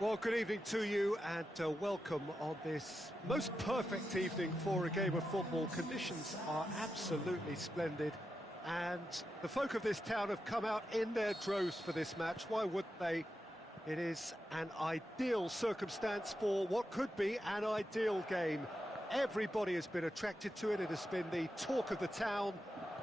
Well, good evening to you and welcome on this most perfect evening for a game of football. Conditions are absolutely splendid and the folk of this town have come out in their droves for this match. Why wouldn't they? It is an ideal circumstance for what could be an ideal game. Everybody has been attracted to it. It has been the talk of the town,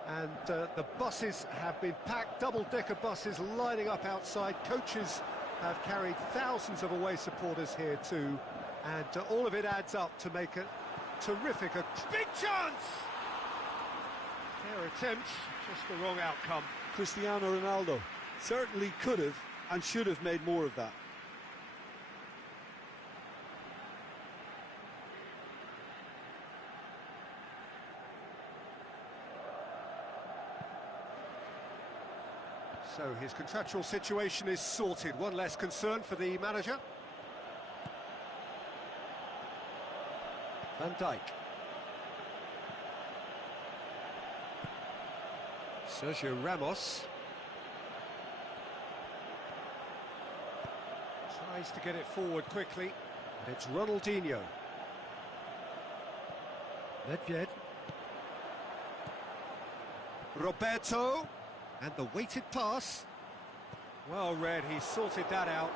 and the buses have been packed, double-decker buses lining up outside. Coaches have carried thousands of away supporters here too, and all of it adds up to make a terrific, a big chance! Fair attempt, just the wrong outcome. Cristiano Ronaldo certainly could have and should have made more of that. So his contractual situation is sorted. One less concern for the manager. Van Dijk. Sergio Ramos. Tries to get it forward quickly. And it's Ronaldinho. Nedved. Roberto. And the weighted pass. Well read, he sorted that out.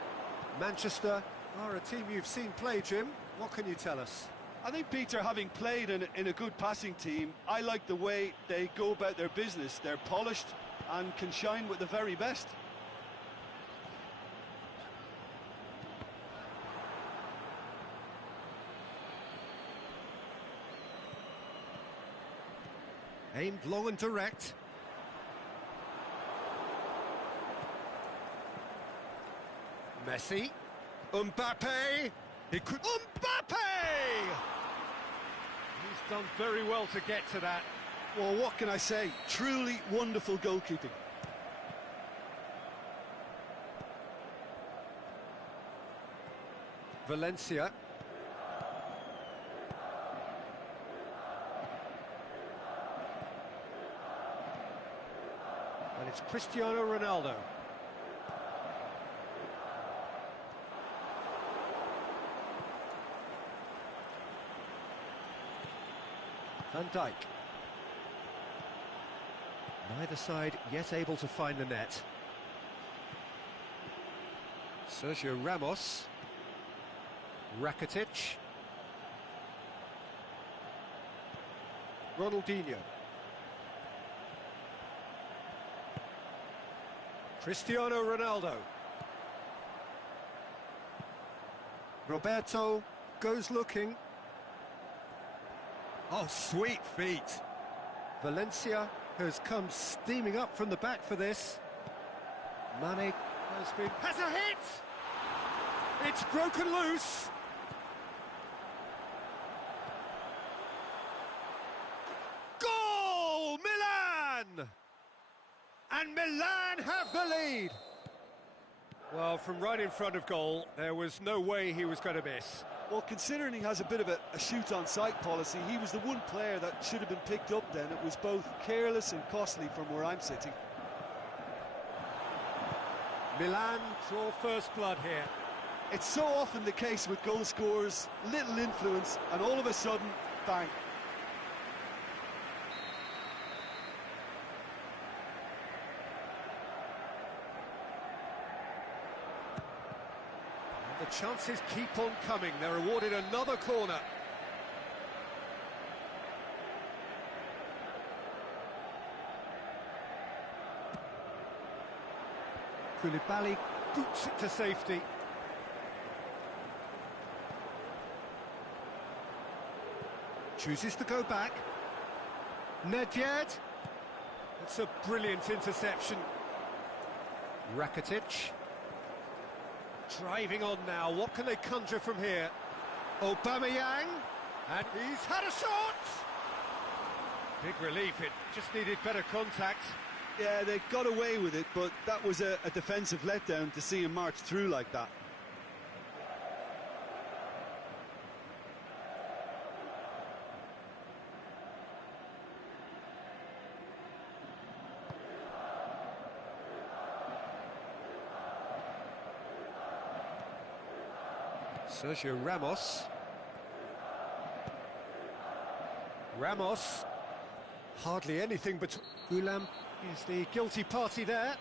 Manchester are a team you've seen play, Jim. What can you tell us? I think, Peter, having played in a good passing team, I like the way they go about their business. They're polished and can shine with the very best. Aimed long and direct. Messi, Mbappe, he could... Mbappe! He's done very well to get to that. Well, what can I say? Truly wonderful goalkeeping. Valencia. And it's Cristiano Ronaldo. Van Dijk. Neither side yet able to find the net. Sergio Ramos. Rakitic. Ronaldinho. Cristiano Ronaldo. Roberto goes looking. Oh, sweet feet. Valencia has come steaming up from the back for this. Mane has a hit! It's broken loose! Goal! Milan! And Milan have the lead! Well, from right in front of goal, there was no way he was going to miss. Well, considering he has a bit of a shoot-on-sight policy, he was the one player that should have been picked up then. It was both careless and costly from where I'm sitting. Milan draw first blood here. It's so often the case with goal scorers, little influence, and all of a sudden, bang. The chances keep on coming. They're awarded another corner. Koulibaly boots it to safety. Chooses to go back. Nedved. It's a brilliant interception. Rakitic. Driving on now, what can they conjure from here? Aubameyang, and he's had a shot! Big relief, it just needed better contact. Yeah, they got away with it, but that was a defensive letdown to see him march through like that. Sergio Ramos. Ramos. Hardly anything but Gulam is the guilty party there.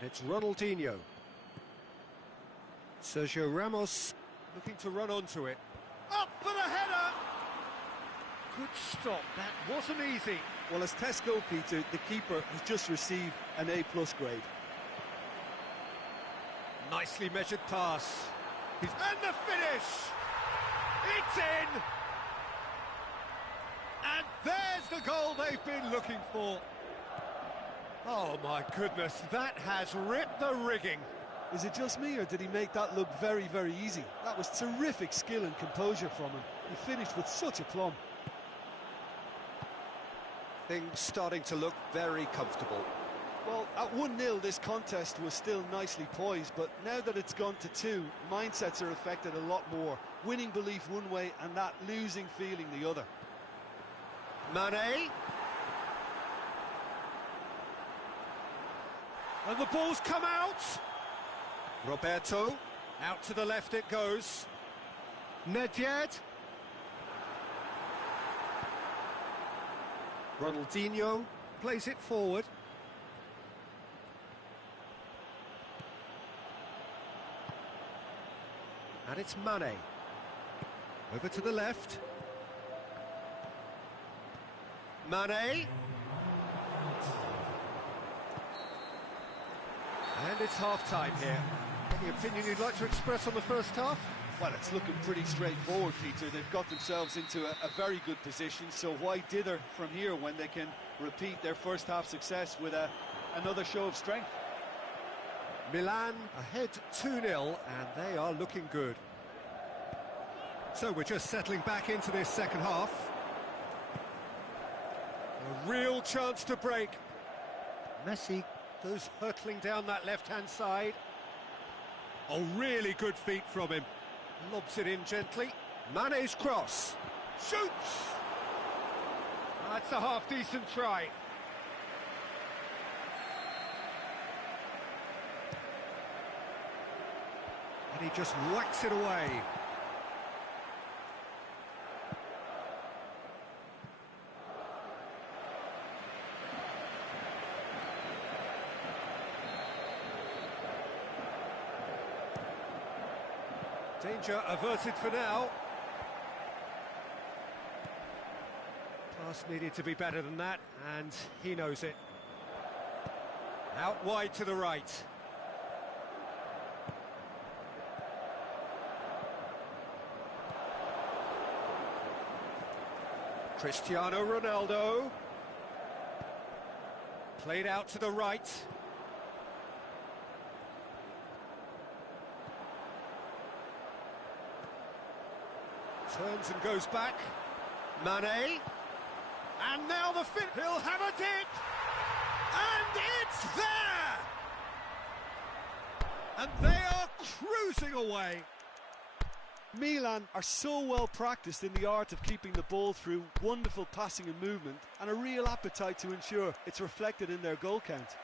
And it's Ronaldinho. Sergio Ramos looking to run onto it. Up for the header! Good stop, that wasn't easy. Well, as Tesco, Peter, the keeper has just received an A+ grade. Nicely measured pass. And the finish! It's in! And there's the goal they've been looking for. Oh my goodness, that has ripped the rigging. Is it just me, or did he make that look very, very easy? That was terrific skill and composure from him. He finished with such aplomb. Things starting to look very comfortable. Well, at 1-0, this contest was still nicely poised, but now that it's gone to 2, mindsets are affected a lot more. Winning belief one way and that losing feeling the other. Mane. And the ball's come out. Roberto. Out to the left it goes. Nedved. Ronaldinho plays it forward. And it's Mane. Over to the left. Mane. And it's half-time here. Any opinion you'd like to express on the first half? Well, it's looking pretty straightforward, Peter. They've got themselves into a very good position, so why dither from here when they can repeat their first half success with another show of strength? Milan ahead 2-0, and they are looking good. So we're just settling back into this second half. A real chance to break. Messi goes hurtling down that left-hand side. Oh, really good feet from him. Lobs it in gently. Mane's cross. Shoots! That's a half-decent try. And he just whacks it away. Danger averted for now. Pass needed to be better than that, and he knows it. Out wide to the right. Cristiano Ronaldo. Played out to the right. Turns and goes back. Mane. And now the fit. He'll have a dip. And it's there! And they are cruising away. Milan are so well practiced in the art of keeping the ball through wonderful passing and movement, and a real appetite to ensure it's reflected in their goal count.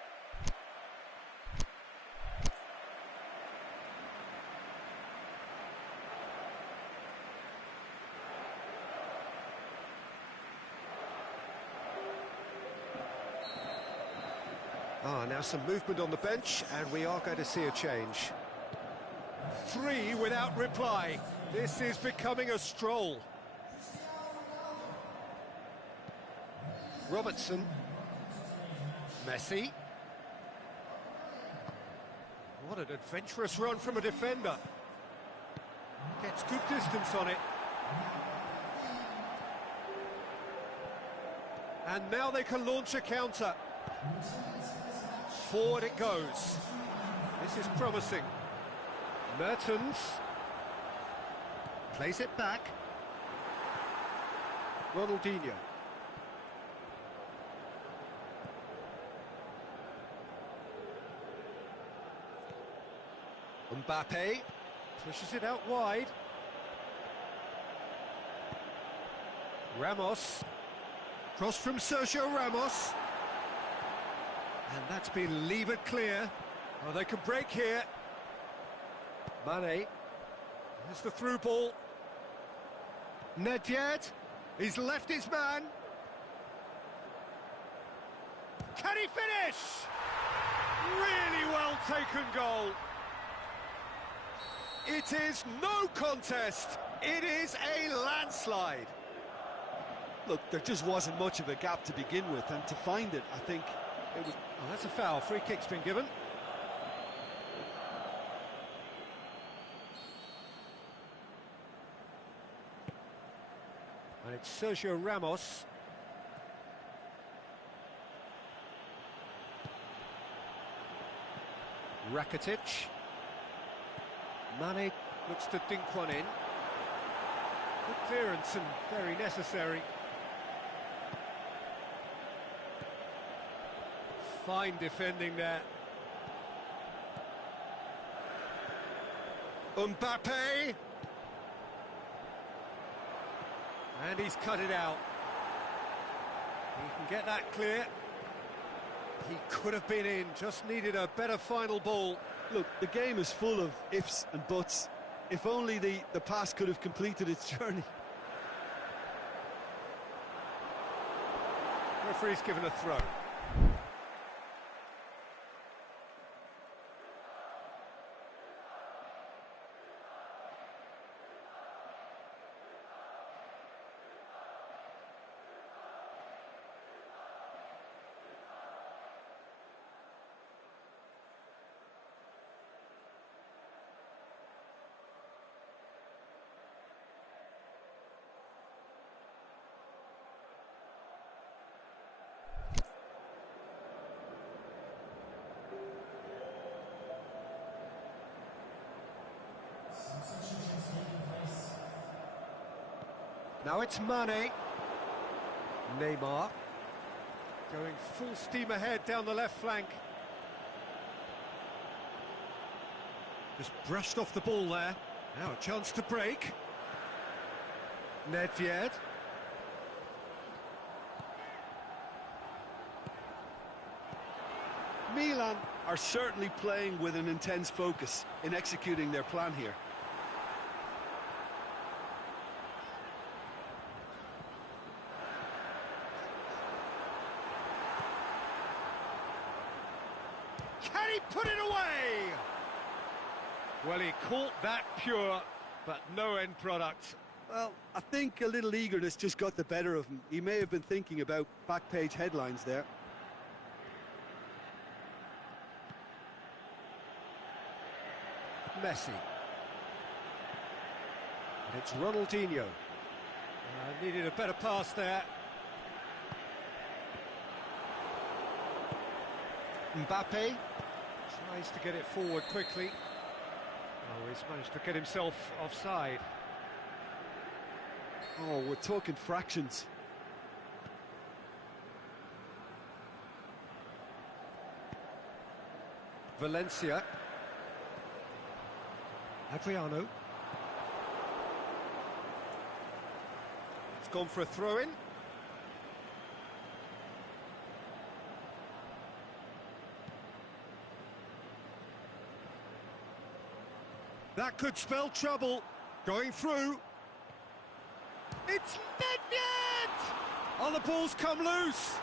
Now some movement on the bench, and we are going to see a change. 3 without reply. This is becoming a stroll. Robertson. Messi. What an adventurous run from a defender. Gets good distance on it. And now they can launch a counter. Forward it goes. This is promising. Mertens plays it back. Ronaldinho. Mbappe pushes it out wide. Ramos. Cross from Sergio Ramos. And that's been levered clear. Oh, they can break here. Mane. There's the through ball. Nedved, he's left his man. Can he finish? Really well taken goal. It is no contest. It is a landslide. Look, there just wasn't much of a gap to begin with, and to find it, I think it was... Oh, that's a foul. Free kick's been given. And it's Sergio Ramos. Rakitic. Mane looks to dink one in. Good clearance and very necessary. Fine defending there. Mbappe. And he's cut it out. He can get that clear. He could have been in, just needed a better final ball. Look, the game is full of ifs and buts. If only the pass could have completed its journey. Referee's given a throw. Now it's Mane. Neymar. Going full steam ahead down the left flank. Just brushed off the ball there. Now a chance to break. Nedved. Milan are certainly playing with an intense focus in executing their plan here. Can he put it away? Well, he caught that pure, but no end product. Well, I think a little eagerness just got the better of him. He may have been thinking about back-page headlines there. Messi. And it's Ronaldinho. Needed a better pass there. Mbappe tries to get it forward quickly. Oh, he's managed to get himself offside. Oh, we're talking fractions. Valencia. Adriano. It's gone for a throw-in. That could spell trouble. Going through. It's Nedved! Oh, the ball's come loose.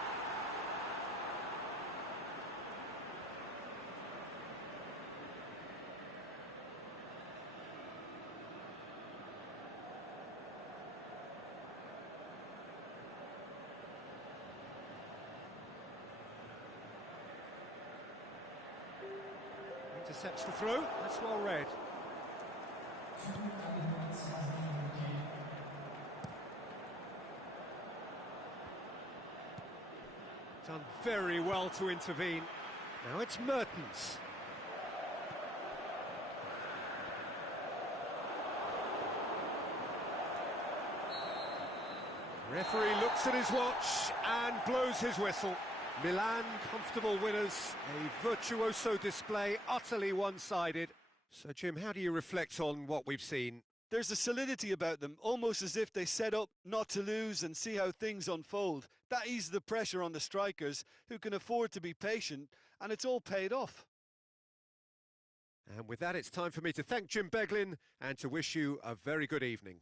Intercepts the throw. That's well read. Done very well to intervene. Now it's Mertens. Referee looks at his watch and blows his whistle. Milan, comfortable winners, a virtuoso display, utterly one-sided. So, Jim, how do you reflect on what we've seen? There's a solidity about them, almost as if they set up not to lose and see how things unfold. That eases the pressure on the strikers, who can afford to be patient, and it's all paid off. And with that, it's time for me to thank Jim Beglin and to wish you a very good evening.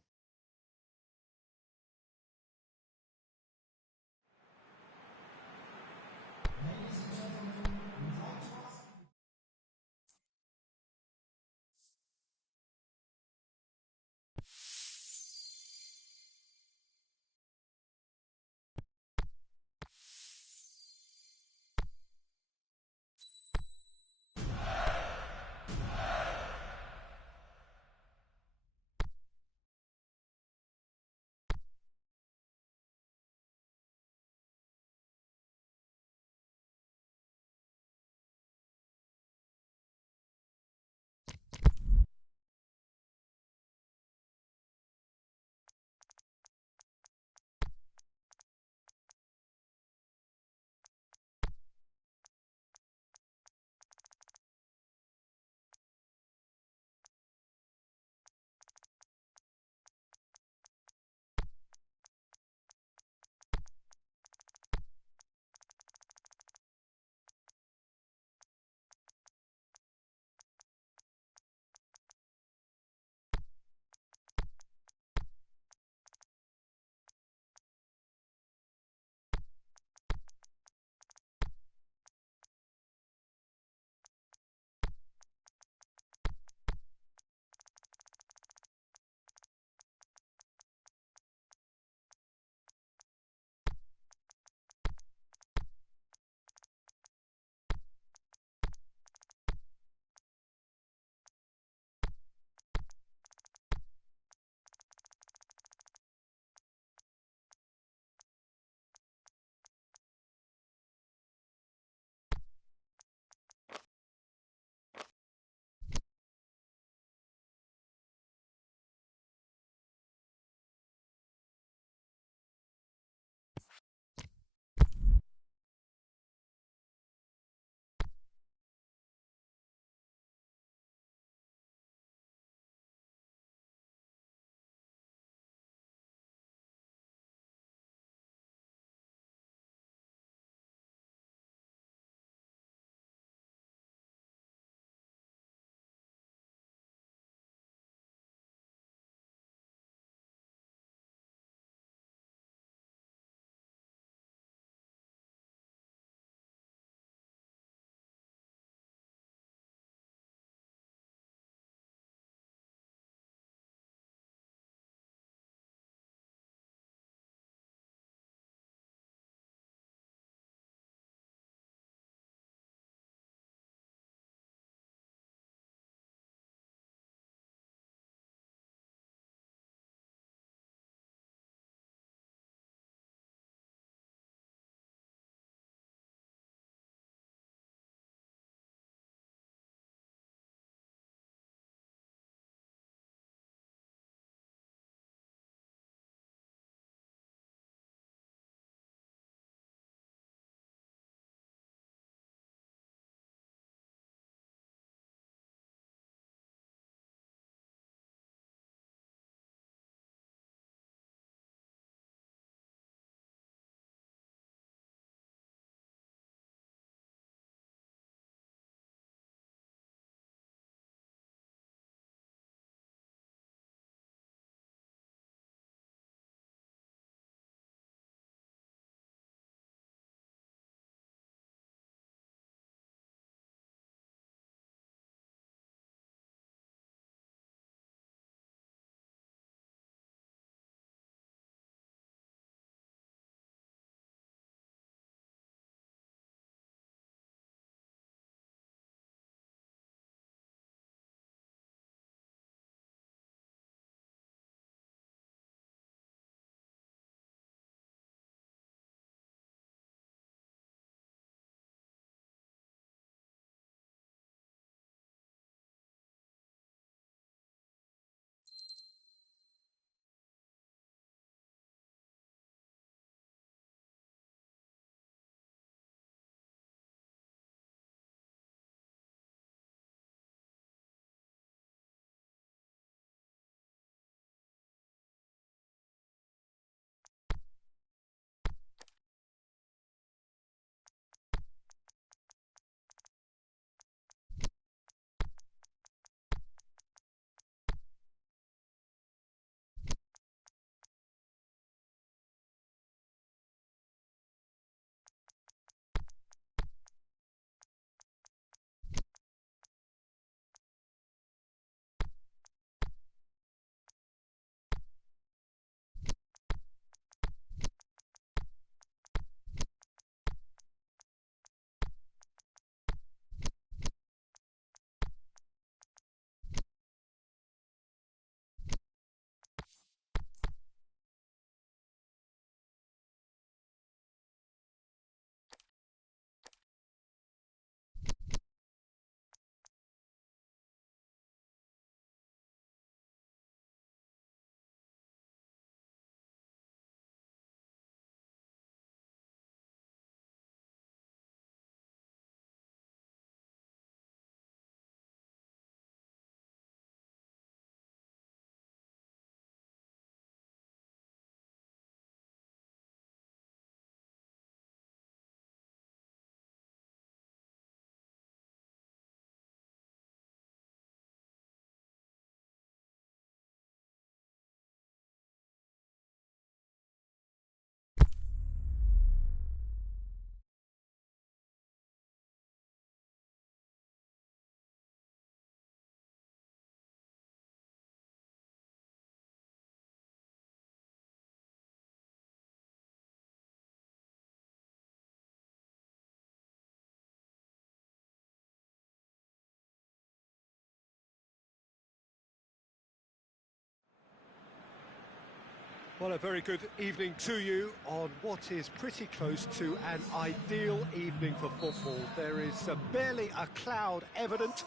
Well, a very good evening to you on what is pretty close to an ideal evening for football. There is barely a cloud evident.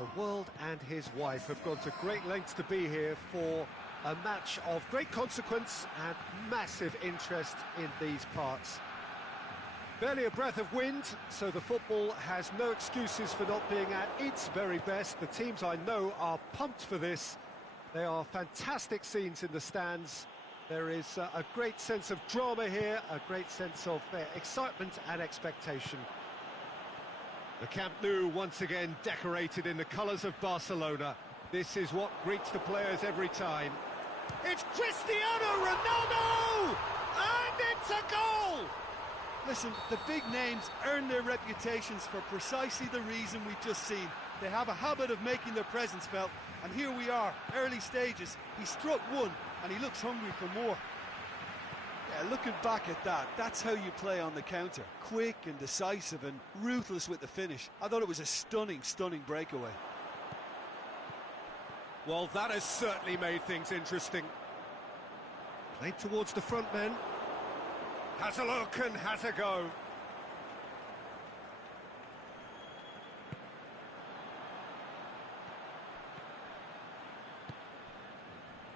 The world and his wife have gone to great lengths to be here for a match of great consequence and massive interest in these parts. Barely a breath of wind, so the football has no excuses for not being at its very best. The teams I know are pumped for this. There are fantastic scenes in the stands. There is a great sense of drama here, a great sense of excitement and expectation. The Camp Nou once again decorated in the colours of Barcelona. This is what greets the players every time. It's Cristiano Ronaldo! And it's a goal! Listen, the big names earn their reputations for precisely the reason we've just seen. They have a habit of making their presence felt, and here we are, early stages. He struck one, and he looks hungry for more. Yeah, looking back at that, that's how you play on the counter. Quick and decisive and ruthless with the finish. I thought it was a stunning, stunning breakaway. Well, that has certainly made things interesting. Played towards the front men. Has a look and has a go.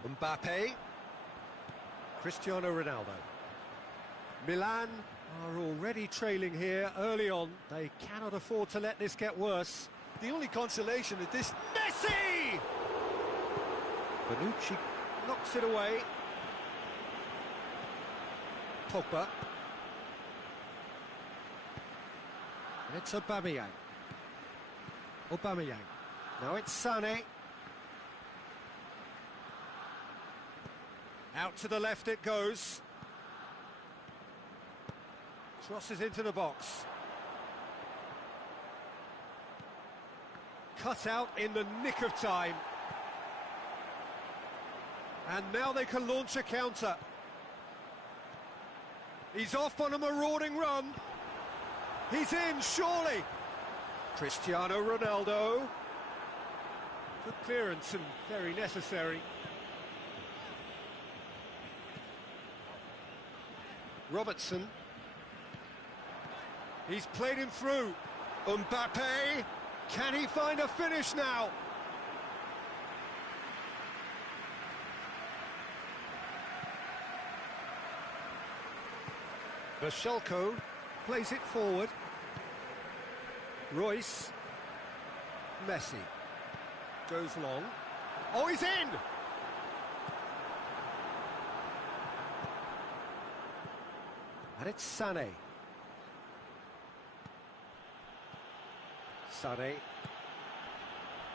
Mbappe. Cristiano Ronaldo. Milan are already trailing here early on. They cannot afford to let this get worse. The only consolation at this... Messi! Bonucci knocks it away. Pogba. And it's Aubameyang. Now it's Sané. Out to the left it goes. Crosses into the box. Cut out in the nick of time. And now they can launch a counter. He's off on a marauding run. He's in, surely. Cristiano Ronaldo. Good clearance and very necessary. Robertson. He's played him through. Mbappe. Can he find a finish now? Vashelko plays it forward. Royce. Messi. Goes long. Oh, he's in! And it's Sané.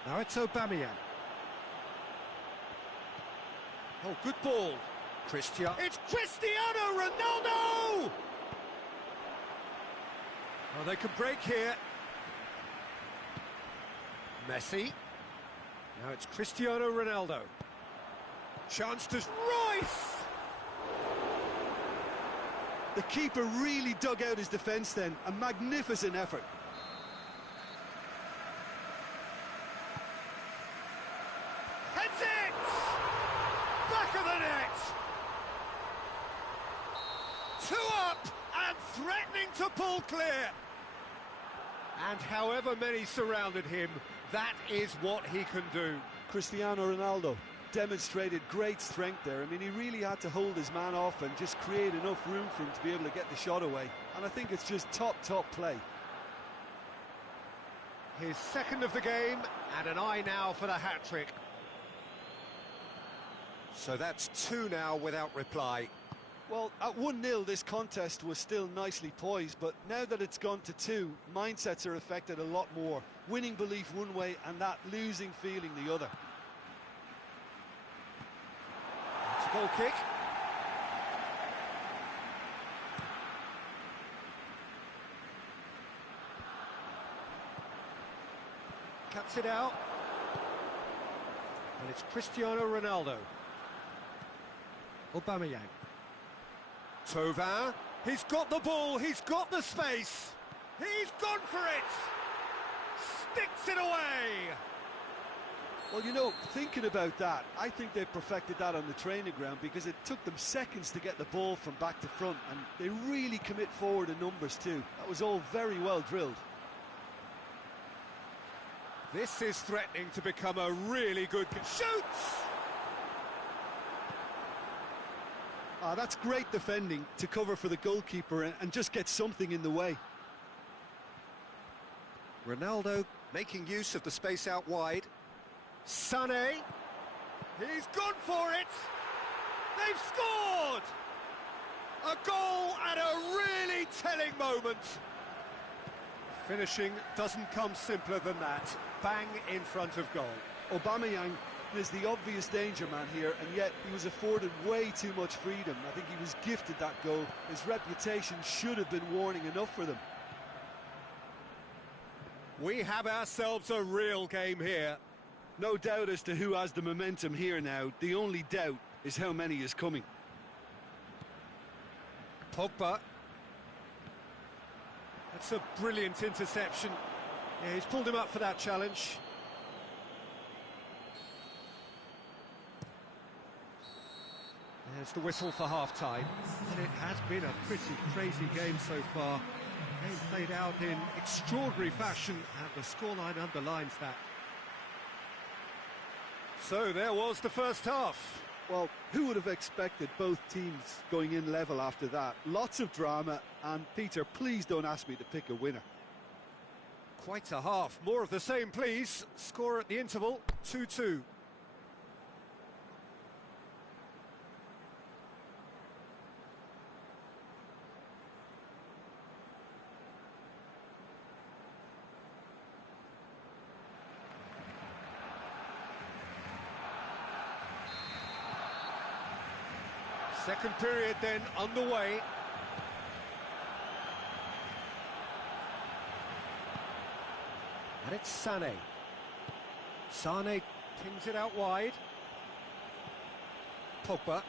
Now it's Aubameyang. Oh, good ball. Cristiano. It's Cristiano Ronaldo! Oh, they can break here. Messi. Now it's Cristiano Ronaldo. Chance to Royce! The keeper really dug out his defence then. A magnificent effort. Heads it! Back of the net! 2 up and threatening to pull clear. And however many surrounded him, that is what he can do. Cristiano Ronaldo demonstrated great strength there. I mean, he really had to hold his man off and just create enough room for him to be able to get the shot away. And I think it's just top play. His second of the game, and an eye now for the hat-trick. So that's 2 now without reply. Well, at 1-0, this contest was still nicely poised, but now that it's gone to 2, mindsets are affected a lot more. Winning belief one way and that losing feeling the other. It's a goal kick. Cuts it out. And it's Cristiano Ronaldo. Aubameyang. Thauvin, he's got the ball, he's got the space, he's gone for it, sticks it away. Well, you know, thinking about that, I think they perfected that on the training ground because it took them seconds to get the ball from back to front, and they really commit forward in numbers too. That was all very well drilled. This is threatening to become a really good... Shoots! Ah, that's great defending to cover for the goalkeeper and just get something in the way. Ronaldo making use of the space out wide. Sané, he's gone for it! They've scored! A goal at a really telling moment. Finishing doesn't come simpler than that. Bang in front of goal. Aubameyang is the obvious danger man here, and yet he was afforded way too much freedom. I think he was gifted that goal. His reputation should have been warning enough for them. We have ourselves a real game here. No doubt as to who has the momentum here now. The only doubt is how many is coming. Pogba. That's a brilliant interception. Yeah, he's pulled him up for that challenge. There's the whistle for half-time. And it has been a pretty crazy game so far. Game played out in extraordinary fashion, and the scoreline underlines that. So there was the first half. Well, who would have expected both teams going in level after that? Lots of drama, and Peter, please don't ask me to pick a winner. Quite a half. More of the same, please. Score at the interval, 2-2. Second period then underway. And it's Sané. Sané pings it out wide. Pogba.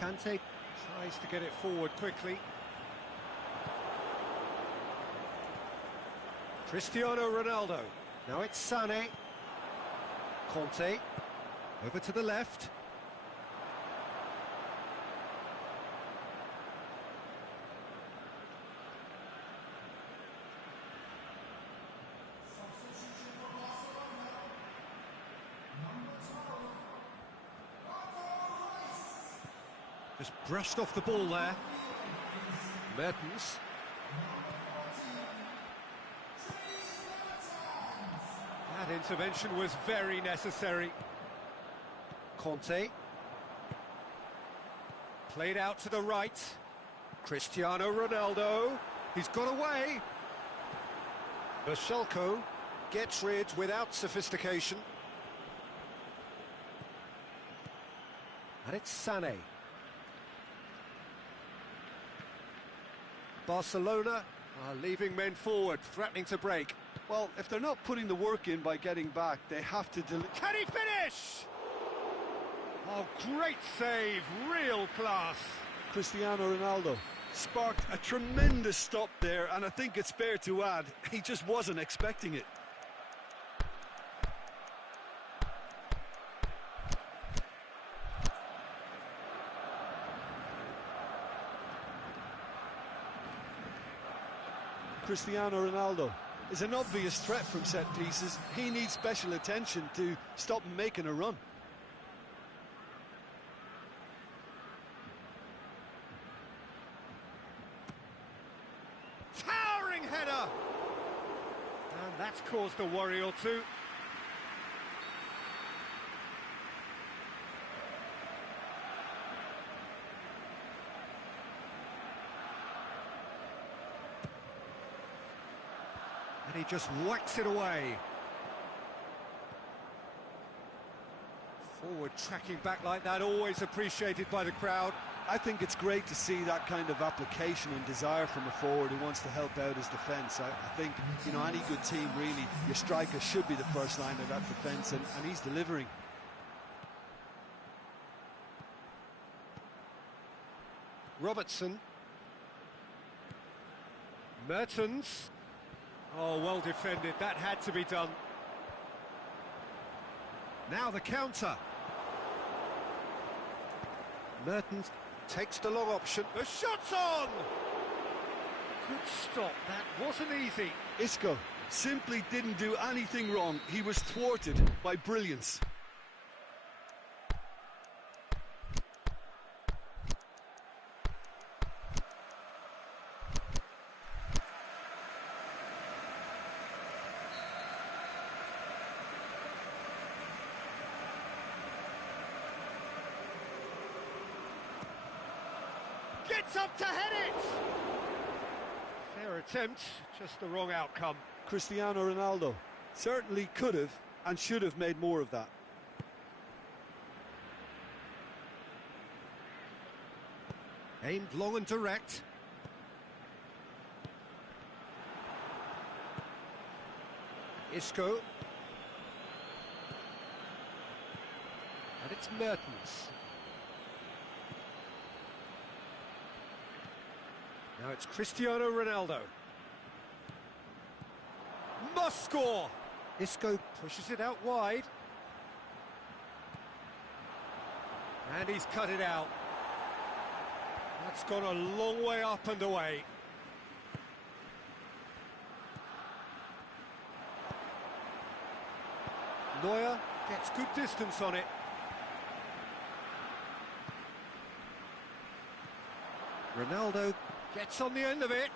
Kante tries to get it forward quickly. Cristiano Ronaldo. Now it's Sané. Conte. Over to the left. Just brushed off the ball there. Mertens. That intervention was very necessary. Conte. Played out to the right. Cristiano Ronaldo. He's got away. Berhalco gets rid without sophistication. And it's Sané. Barcelona are leaving men forward, threatening to break. Well, if they're not putting the work in by getting back, they have to deliver. Can he finish? Oh, great save, real class. Cristiano Ronaldo sparked a tremendous stop there, and I think it's fair to add, he just wasn't expecting it. Cristiano Ronaldo is an obvious threat from set pieces. He needs special attention to stop him making a run. Towering header! And that's caused a worry or two. And he just whacks it away. Forward tracking back like that, always appreciated by the crowd. I think it's great to see that kind of application and desire from a forward who wants to help out his defence. I think, you know, any good team, really, your striker should be the first line of that defence, and he's delivering. Robertson. Mertens. Oh, well defended. That had to be done. Now the counter. Mertens takes the long option. The shot's on! Good stop, that wasn't easy. Isco simply didn't do anything wrong. He was thwarted by brilliance. Gets up to head it! Fair attempt, just the wrong outcome. Cristiano Ronaldo certainly could have and should have made more of that. Aimed long and direct. Isco. And it's Mertens. Now it's Cristiano Ronaldo. Must score! Isco pushes it out wide. And he's cut it out. That's gone a long way up and away. Neuer gets good distance on it. Ronaldo gets on the end of it.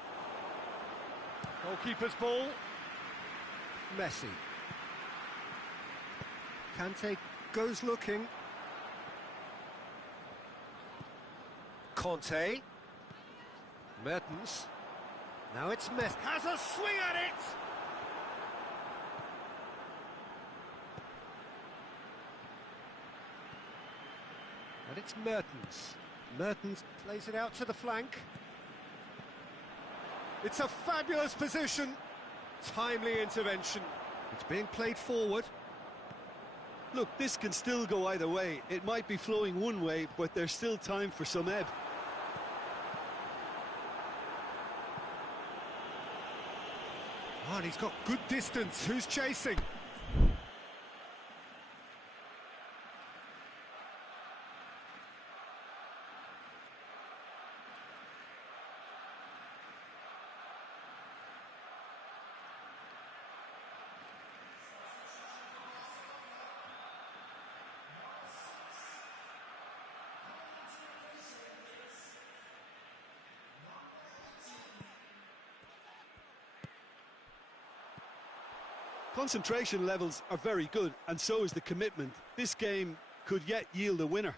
Goalkeeper's ball. Messi. Kante goes looking. Conte. Mertens. Now it's Messi. Has a swing at it! And it's Mertens. Mertens plays it out to the flank. It's a fabulous position. Timely intervention. It's being played forward. Look, this can still go either way. It might be flowing one way, but there's still time for some ebb. Oh, and he's got good distance. Who's chasing? Concentration levels are very good, and so is the commitment. This game could yet yield a winner.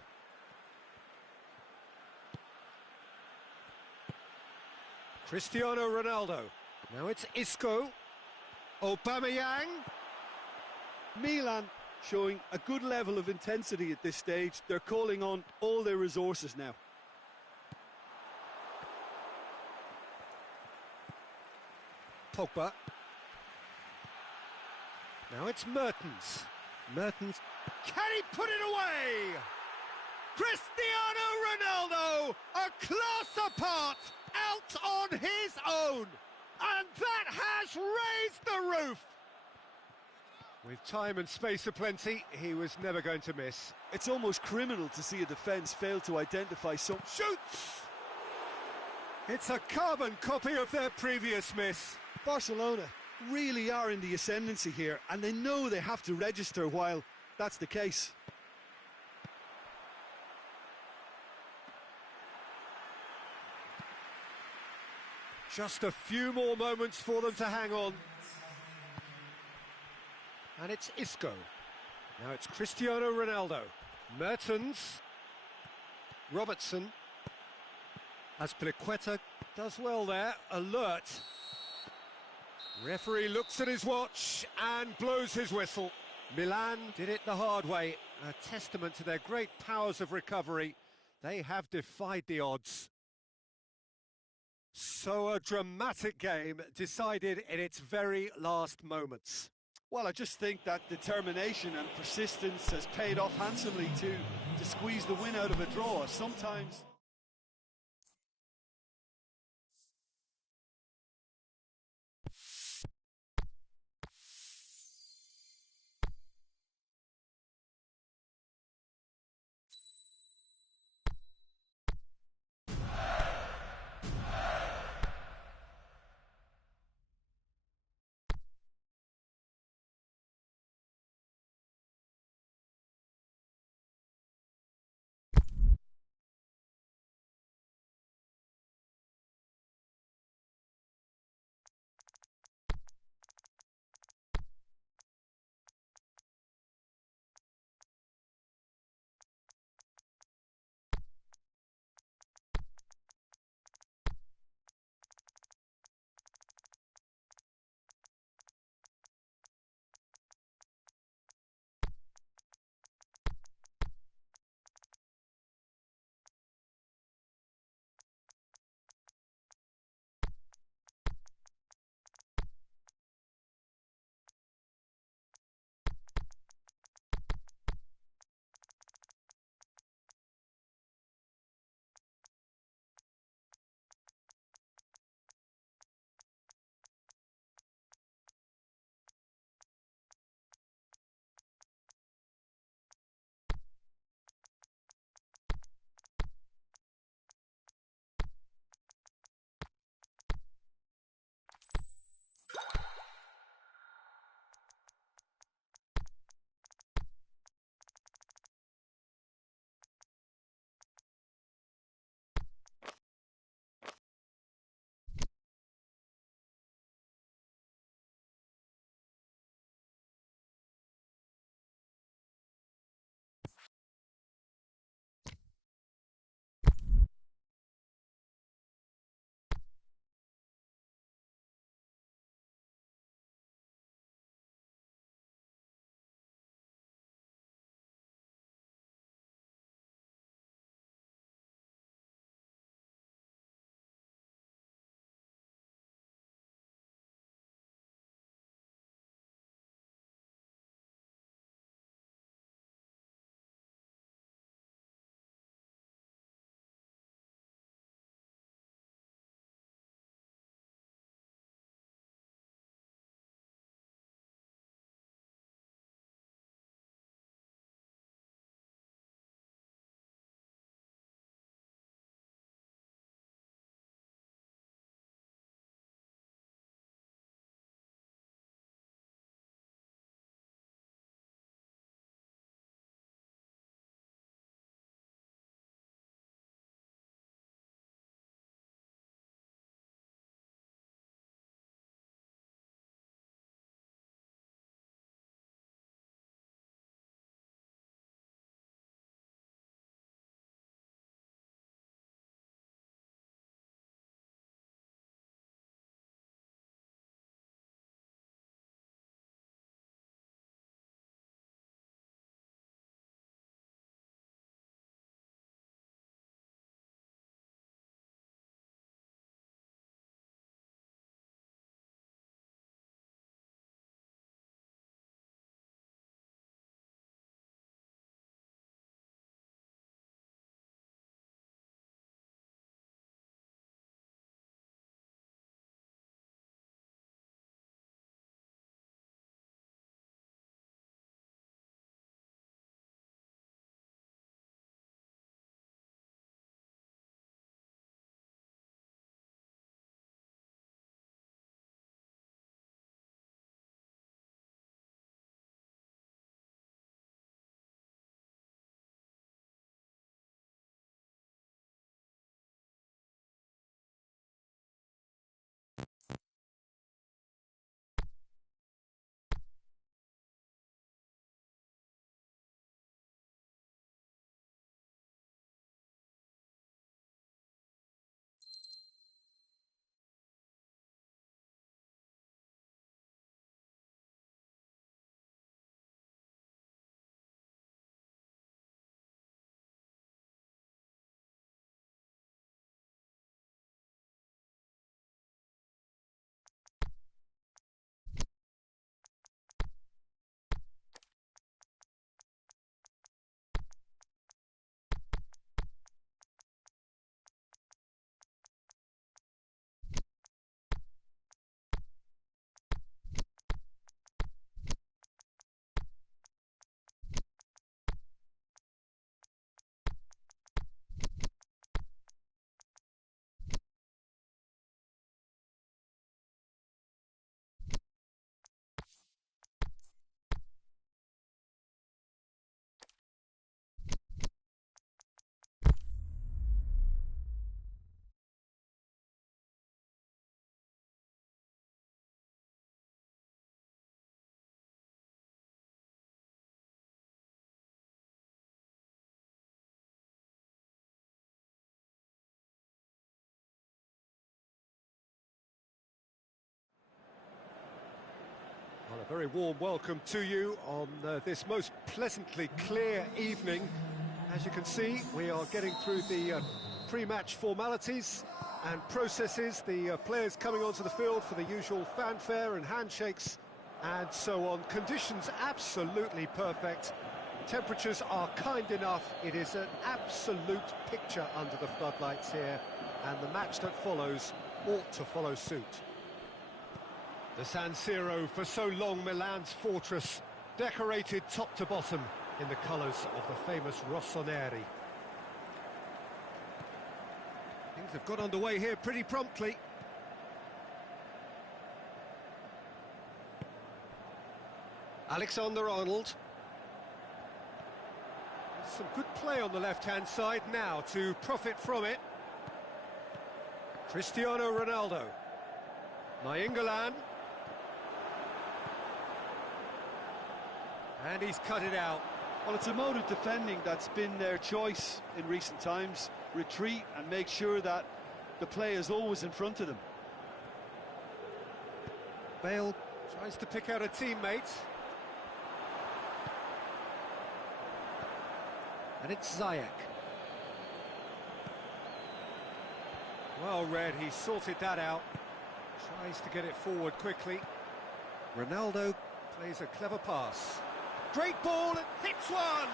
Cristiano Ronaldo. Now it's Isco. Aubameyang. Milan showing a good level of intensity at this stage. They're calling on all their resources now. Pogba. Now it's Mertens. Mertens. Can he put it away? Cristiano Ronaldo, a class apart, out on his own. And that has raised the roof. With time and space aplenty, he was never going to miss. It's almost criminal to see a defence fail to identify some... Shoots! It's a carbon copy of their previous miss. Barcelona really are in the ascendancy here, and they know they have to register while that's the case. Just a few more moments for them to hang on. And it's Isco. Now it's Cristiano Ronaldo. Mertens. Robertson. Azpilicueta does well there. Alert. Referee looks at his watch and blows his whistle. Milan did it the hard way. A testament to their great powers of recovery. They have defied the odds. So a dramatic game decided in its very last moments. Well, I just think that determination and persistence has paid off handsomely to squeeze the win out of a draw. Sometimes Very warm welcome to you on this most pleasantly clear evening. As you can see, we are getting through the pre-match formalities and processes, the players coming onto the field for the usual fanfare and handshakes and so on. Conditions absolutely perfect. Temperatures are kind enough. It is an absolute picture under the floodlights here, and the match that follows ought to follow suit. The San Siro, for so long Milan's fortress, decorated top to bottom in the colours of the famous Rossoneri. Things have got underway here pretty promptly. Alexander-Arnold. Some good play on the left-hand side now to profit from it. Cristiano Ronaldo. Nainggolan. And he's cut it out. Well, it's a mode of defending that's been their choice in recent times. Retreat and make sure that the play is always in front of them. Bale tries to pick out a teammate. And it's Ziyech. Well read, he sorted that out. Tries to get it forward quickly. Ronaldo plays a clever pass. Great ball, and hits one!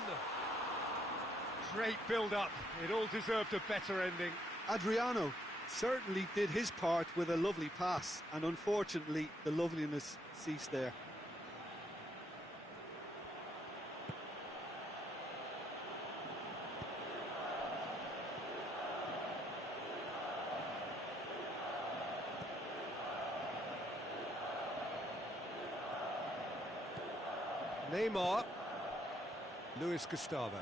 Great build-up, it all deserved a better ending. Adriano certainly did his part with a lovely pass, and unfortunately the loveliness ceased there. Neymar, Luis Gustavo.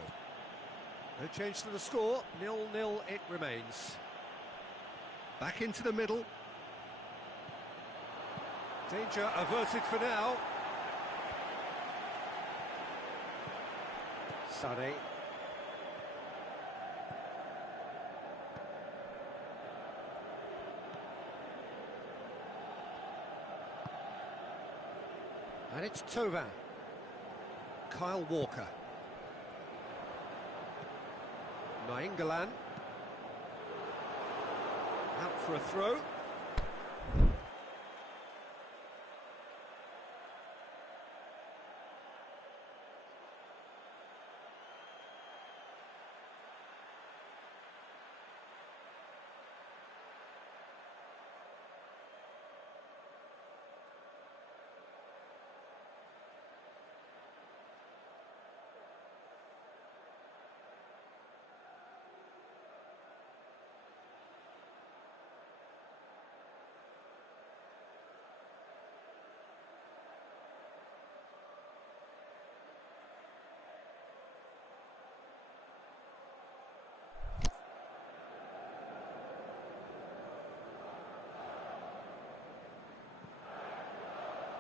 No change to the score, 0-0 it remains. Back into the middle. Danger averted for now. Sané. And it's Thauvin. Kyle Walker. Nainggolan. Out for a throw.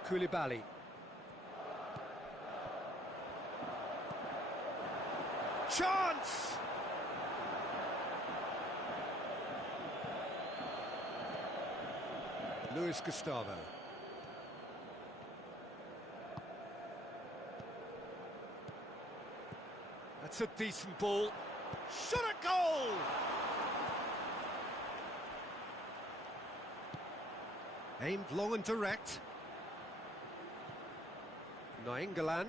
Koulibaly. Chance! Luis Gustavo. That's a decent ball. Shot a goal! Aimed long and direct. Nainggolan.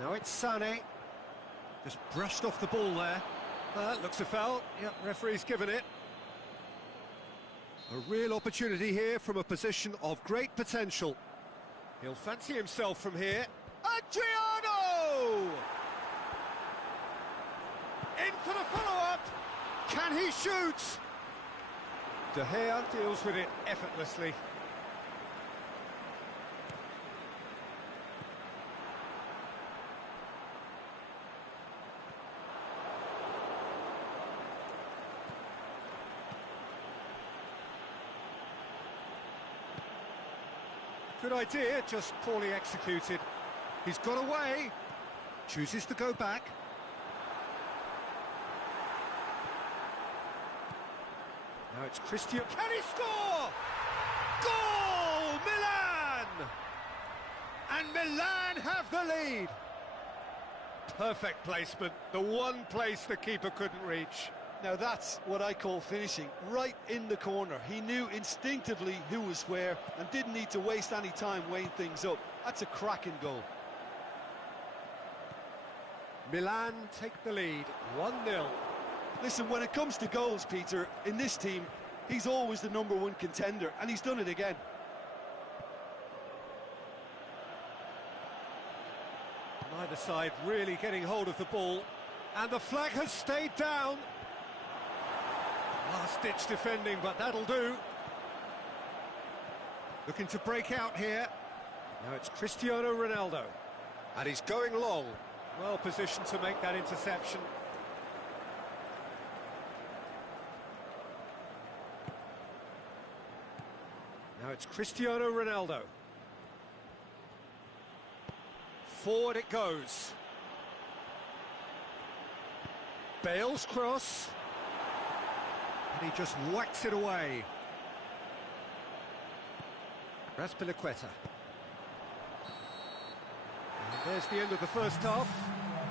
Now it's Sané. Just brushed off the ball there. Looks a foul. Yep, referee's given it. A real opportunity here from a position of great potential. He'll fancy himself from here. Adriano! In for the follow-up. Can he shoot? De Gea deals with it effortlessly. Good idea, just poorly executed. He's got away, chooses to go back. Now it's Christian. Can he score? Goal! Milan! And Milan have the lead. Perfect placement, the one place the keeper couldn't reach. Now that's what I call finishing, right in the corner. He knew instinctively who was where and didn't need to waste any time weighing things up. That's a cracking goal. Milan take the lead, 1-0. Listen, when it comes to goals, Peter, in this team, he's always the #1 contender, and he's done it again. Neither side really getting hold of the ball, and the flag has stayed down. Last-ditch defending, but that'll do. Looking to break out here. Now it's Cristiano Ronaldo, and he's going long. Well positioned to make that interception. Now it's Cristiano Ronaldo. Forward it goes. Bale's cross. And he just whacks it away. Raspilicueta. And there's the end of the first half.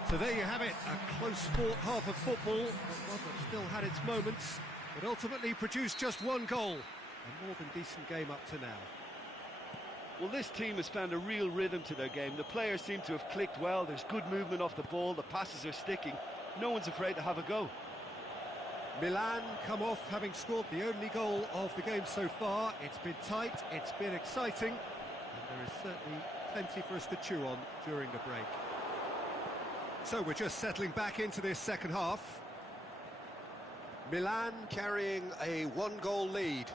So there you have it, a close-fought half of football, but one that still had its moments, but ultimately produced just one goal. A more than decent game up to now. Well, this team has found a real rhythm to their game. The players seem to have clicked well. There's good movement off the ball. The passes are sticking. No one's afraid to have a go. Milan come off having scored the only goal of the game so far. It's been tight, it's been exciting, and there is certainly plenty for us to chew on during the break. So we're just settling back into this second half. Milan carrying a one-goal lead.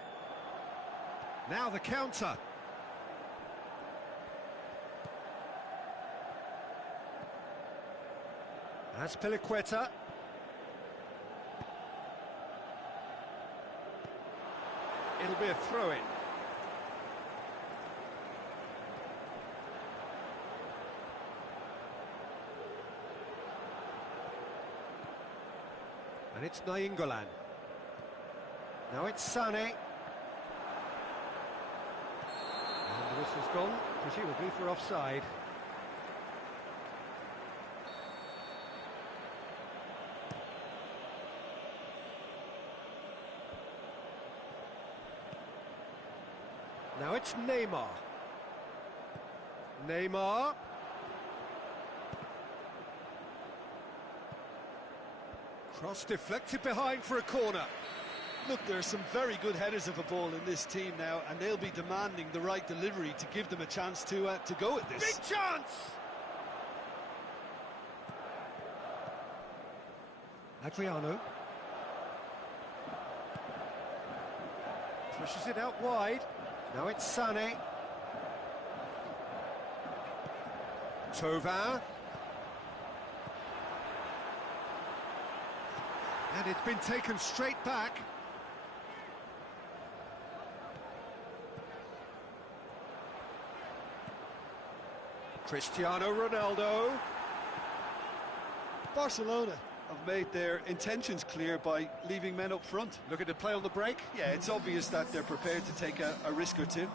Now the counter. Raspilicueta. It'll be a throw-in. And it's Nainggolan. Now it's Sané. And the whistle's gone, presumably for offside. Now it's Neymar. Neymar. Cross deflected behind for a corner. Look, there are some very good headers of a ball in this team now, and they'll be demanding the right delivery to give them a chance to go at this. Big chance! Adriano. Pushes it out wide. Now it's Sané. Thauvin. And it's been taken straight back. Cristiano Ronaldo. Barcelona have made their intentions clear by leaving men up front. Looking to play on the break? Yeah, it's obvious that they're prepared to take a risk or two.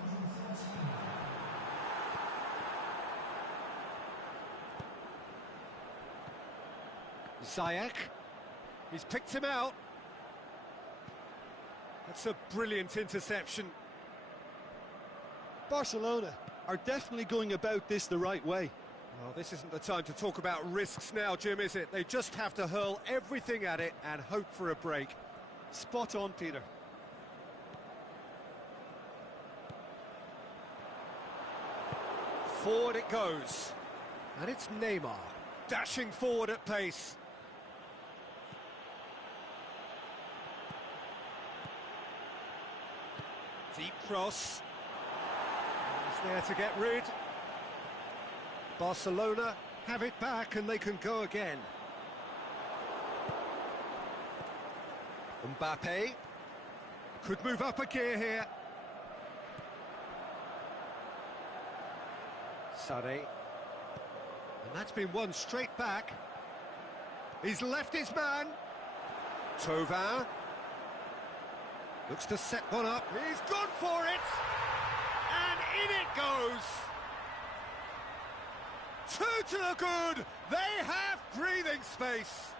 Ziyech. He's picked him out. That's a brilliant interception. Barcelona are definitely going about this the right way. Well, this isn't the time to talk about risks now, Jim, is it? They just have to hurl everything at it and hope for a break. Spot on, Peter. Forward it goes. And it's Neymar, dashing forward at pace. Deep cross. He's there to get rid. Barcelona have it back and they can go again. Mbappe could move up a gear here. Sané. And that's been won straight back. He's left his man. Thauvin. Looks to set one up. He's gone for it! And in it goes! Two to the good! They have breathing space!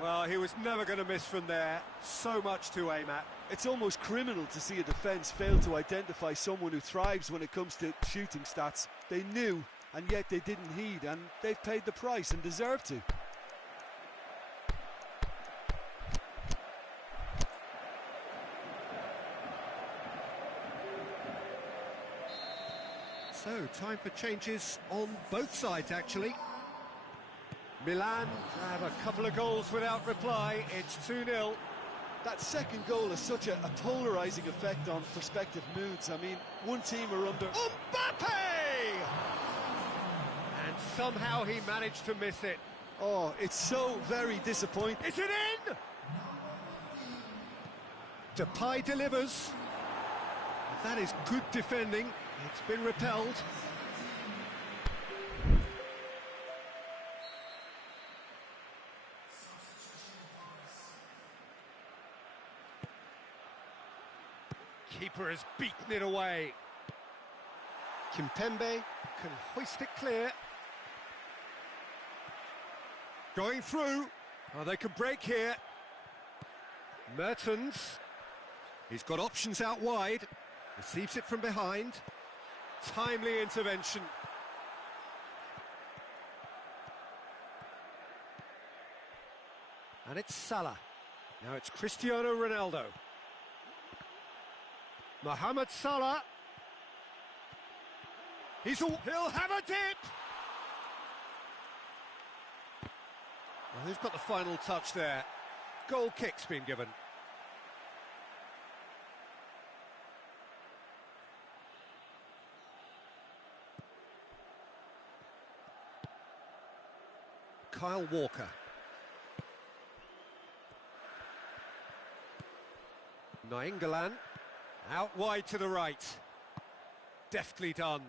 Well, he was never going to miss from there. So much to aim at. It's almost criminal to see a defence fail to identify someone who thrives when it comes to shooting stats. They knew, and yet they didn't heed, and they've paid the price and deserve to. So, time for changes on both sides, actually. Milan have a couple of goals without reply. It's 2-0. That second goal has such a polarising effect on prospective moods. I mean, one team are under... Mbappe! And somehow he managed to miss it. Oh, it's so very disappointing. Is it in? Depay delivers. That is good defending. It's been repelled. Keeper has beaten it away. Kimpembe can hoist it clear. Going through. Oh, they can break here. Mertens. He's got options out wide. Receives it from behind. Timely intervention. And it's Salah. Now it's Cristiano Ronaldo. Mohamed Salah. He'll have a dip! Well, who's got the final touch there? Goal kick's been given. Kyle Walker. Nainggolan. Out wide to the right. Deftly done.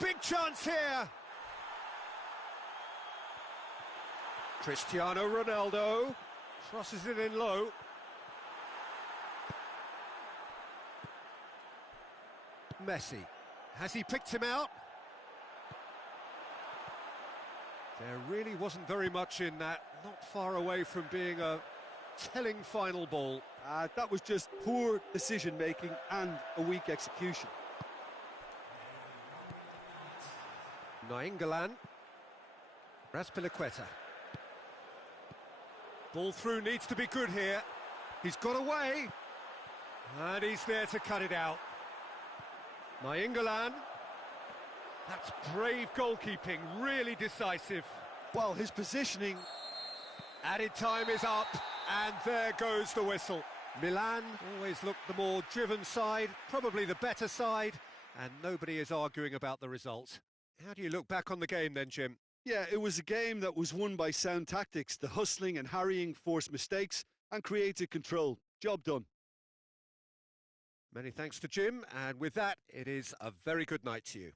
Big chance here. Cristiano Ronaldo. Crosses it in low. Messi. Has he picked him out? There really wasn't very much in that. Not far away from being a telling final ball. That was just poor decision-making and a weak execution. Nainggolan. Raspilicueta. Ball through needs to be good here. He's got away. And he's there to cut it out. Nainggolan. That's brave goalkeeping, really decisive. Well, his positioning... Added time is up, and there goes the whistle. Milan always looked the more driven side, probably the better side, and nobody is arguing about the result. How do you look back on the game then, Jim? Yeah, it was a game that was won by sound tactics. The hustling and harrying forced mistakes and created control. Job done. Many thanks to Jim, and with that, it is a very good night to you.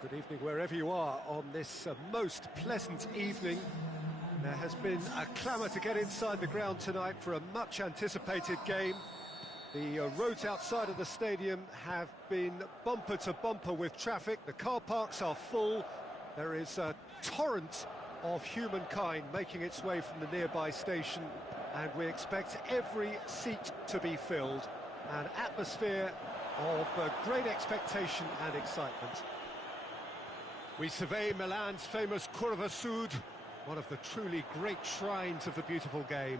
Well, good evening wherever you are on this most pleasant evening. There has been a clamour to get inside the ground tonight for a much-anticipated game. The roads outside of the stadium have been bumper to bumper with traffic. The car parks are full. There is a torrent of humankind making its way from the nearby station, and we expect every seat to be filled. An atmosphere of great expectation and excitement. We survey Milan's famous Curva Sud, one of the truly great shrines of the beautiful game.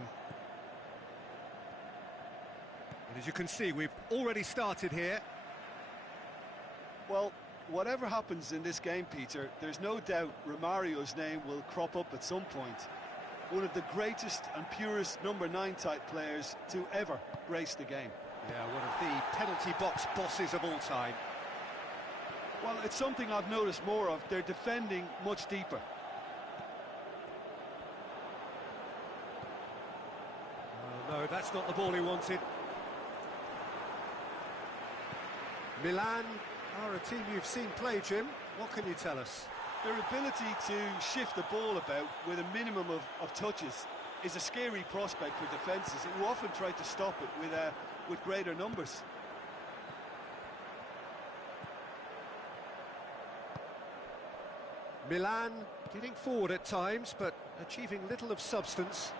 And as you can see, we've already started here. Well, whatever happens in this game, Peter, there's no doubt Romario's name will crop up at some point. One of the greatest and purest number 9 type players to ever grace the game. Yeah, one of the penalty box bosses of all time. Well, it's something I've noticed more of. They're defending much deeper. Oh, no, that's not the ball he wanted. Milan are a team you've seen play, Jim. What can you tell us? Their ability to shift the ball about with a minimum of touches is a scary prospect for defences who often try to stop it with greater numbers. Milan getting forward at times, but achieving little of substance.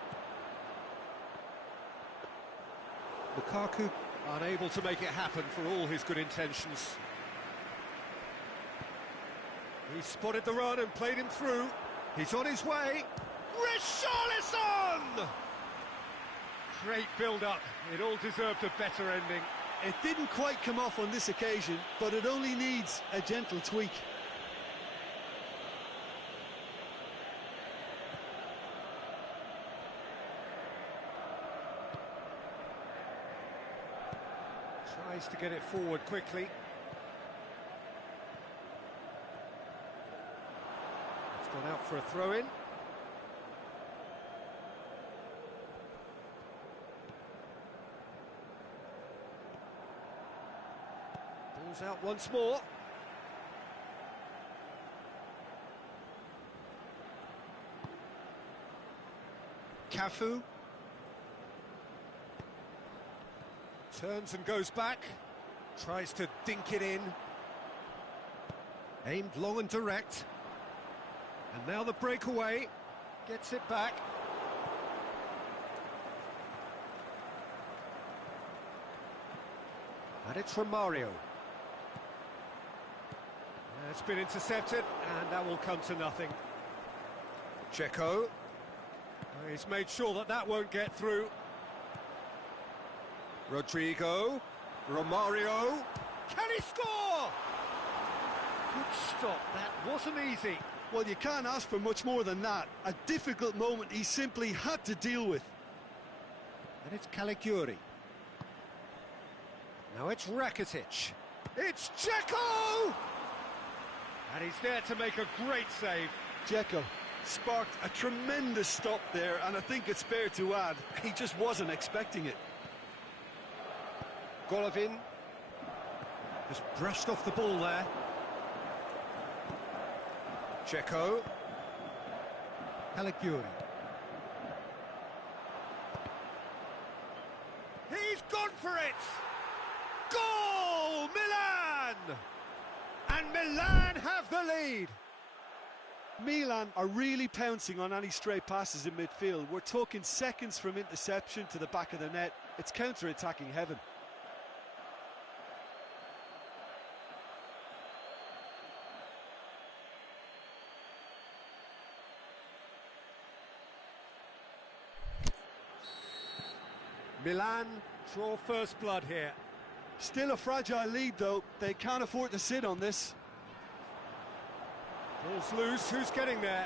Lukaku unable to make it happen for all his good intentions. He spotted the run and played him through. He's on his way. Richarlison! Great build-up. It all deserved a better ending. It didn't quite come off on this occasion, but it only needs a gentle tweak. Tries to get it forward quickly. It's gone out for a throw-in. Ball's out once more. Cafu. Turns and goes back, tries to dink it in. Aimed long and direct. And now the breakaway, gets it back. And it's Romario. It's been intercepted, and that will come to nothing. Checo. He's made sure that that won't get through. Rodrigo, Romario, can he score? Good stop, that wasn't easy. Well, you can't ask for much more than that. A difficult moment he simply had to deal with. And it's Caligiuri. Now it's Rakitic. It's Dzeko! And he's there to make a great save. Dzeko sparked a tremendous stop there, and I think it's fair to add, he just wasn't expecting it. Golovin just brushed off the ball there. Dzeko. Caligiuri. He's gone for it! Goal! Milan! And Milan have the lead! Milan are really pouncing on any stray passes in midfield. We're talking seconds from interception to the back of the net. It's counter-attacking heaven. Milan draw first blood here. Still a fragile lead though, they can't afford to sit on this. Ball's loose, who's getting there?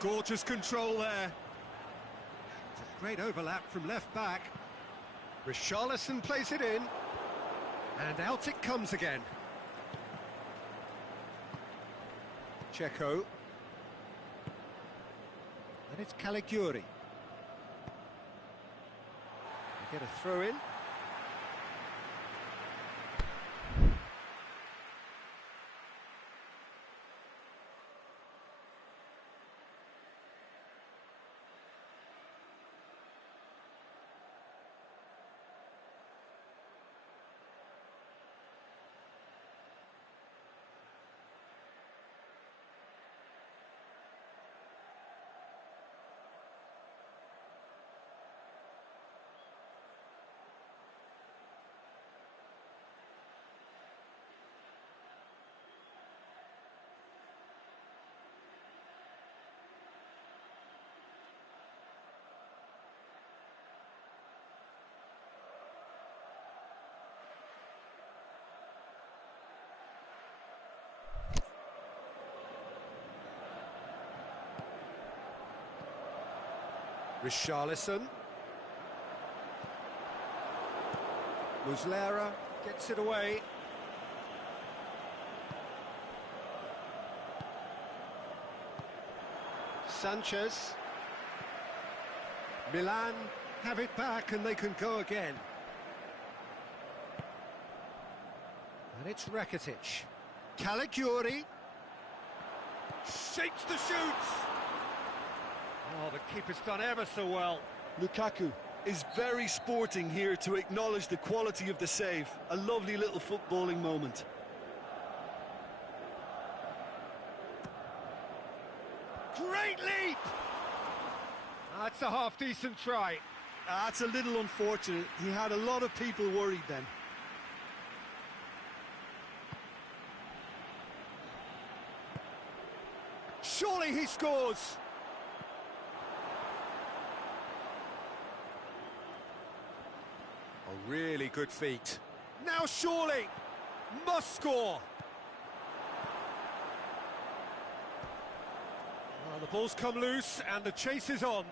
Gorgeous control there. It's a great overlap from left back. Richarlison plays it in. And out it comes again. Dzeko. And it's Caligiuri. Get a throw in. Richarlison. Muslera gets it away. Sanchez. Milan have it back and they can go again. And it's Rakitic. Caligiuri. Shapes the shoots! Oh, the keeper's done ever so well. Lukaku is very sporting here to acknowledge the quality of the save. A lovely little footballing moment. Great leap! That's a half-decent try. That's a little unfortunate. He had a lot of people worried then. Surely he scores! A really good feat. Now surely! Must score! Well, the ball's come loose and the chase is on.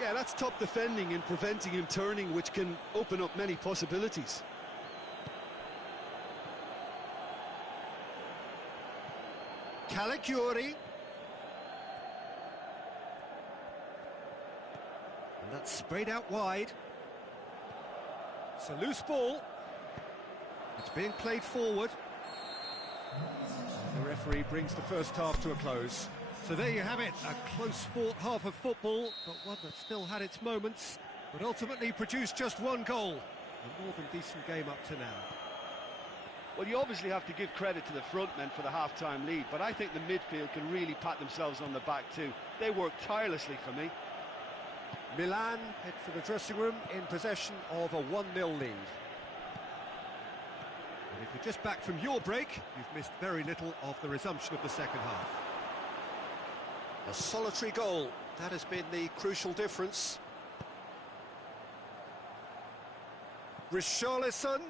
Yeah, that's top defending and preventing him turning, which can open up many possibilities. Caligiuri. And that's sprayed out wide. It's a loose ball. It's being played forward. The referee brings the first half to a close. So there you have it, a close-fought half of football, but one that still had its moments, but ultimately produced just one goal. A more than decent game up to now. Well, you obviously have to give credit to the front men for the half-time lead, but I think the midfield can really pat themselves on the back too. They worked tirelessly for me. Milan head for the dressing room in possession of a 1-0 lead. And if you're just back from your break, you've missed very little of the resumption of the second half. A solitary goal, that has been the crucial difference. Richarlison,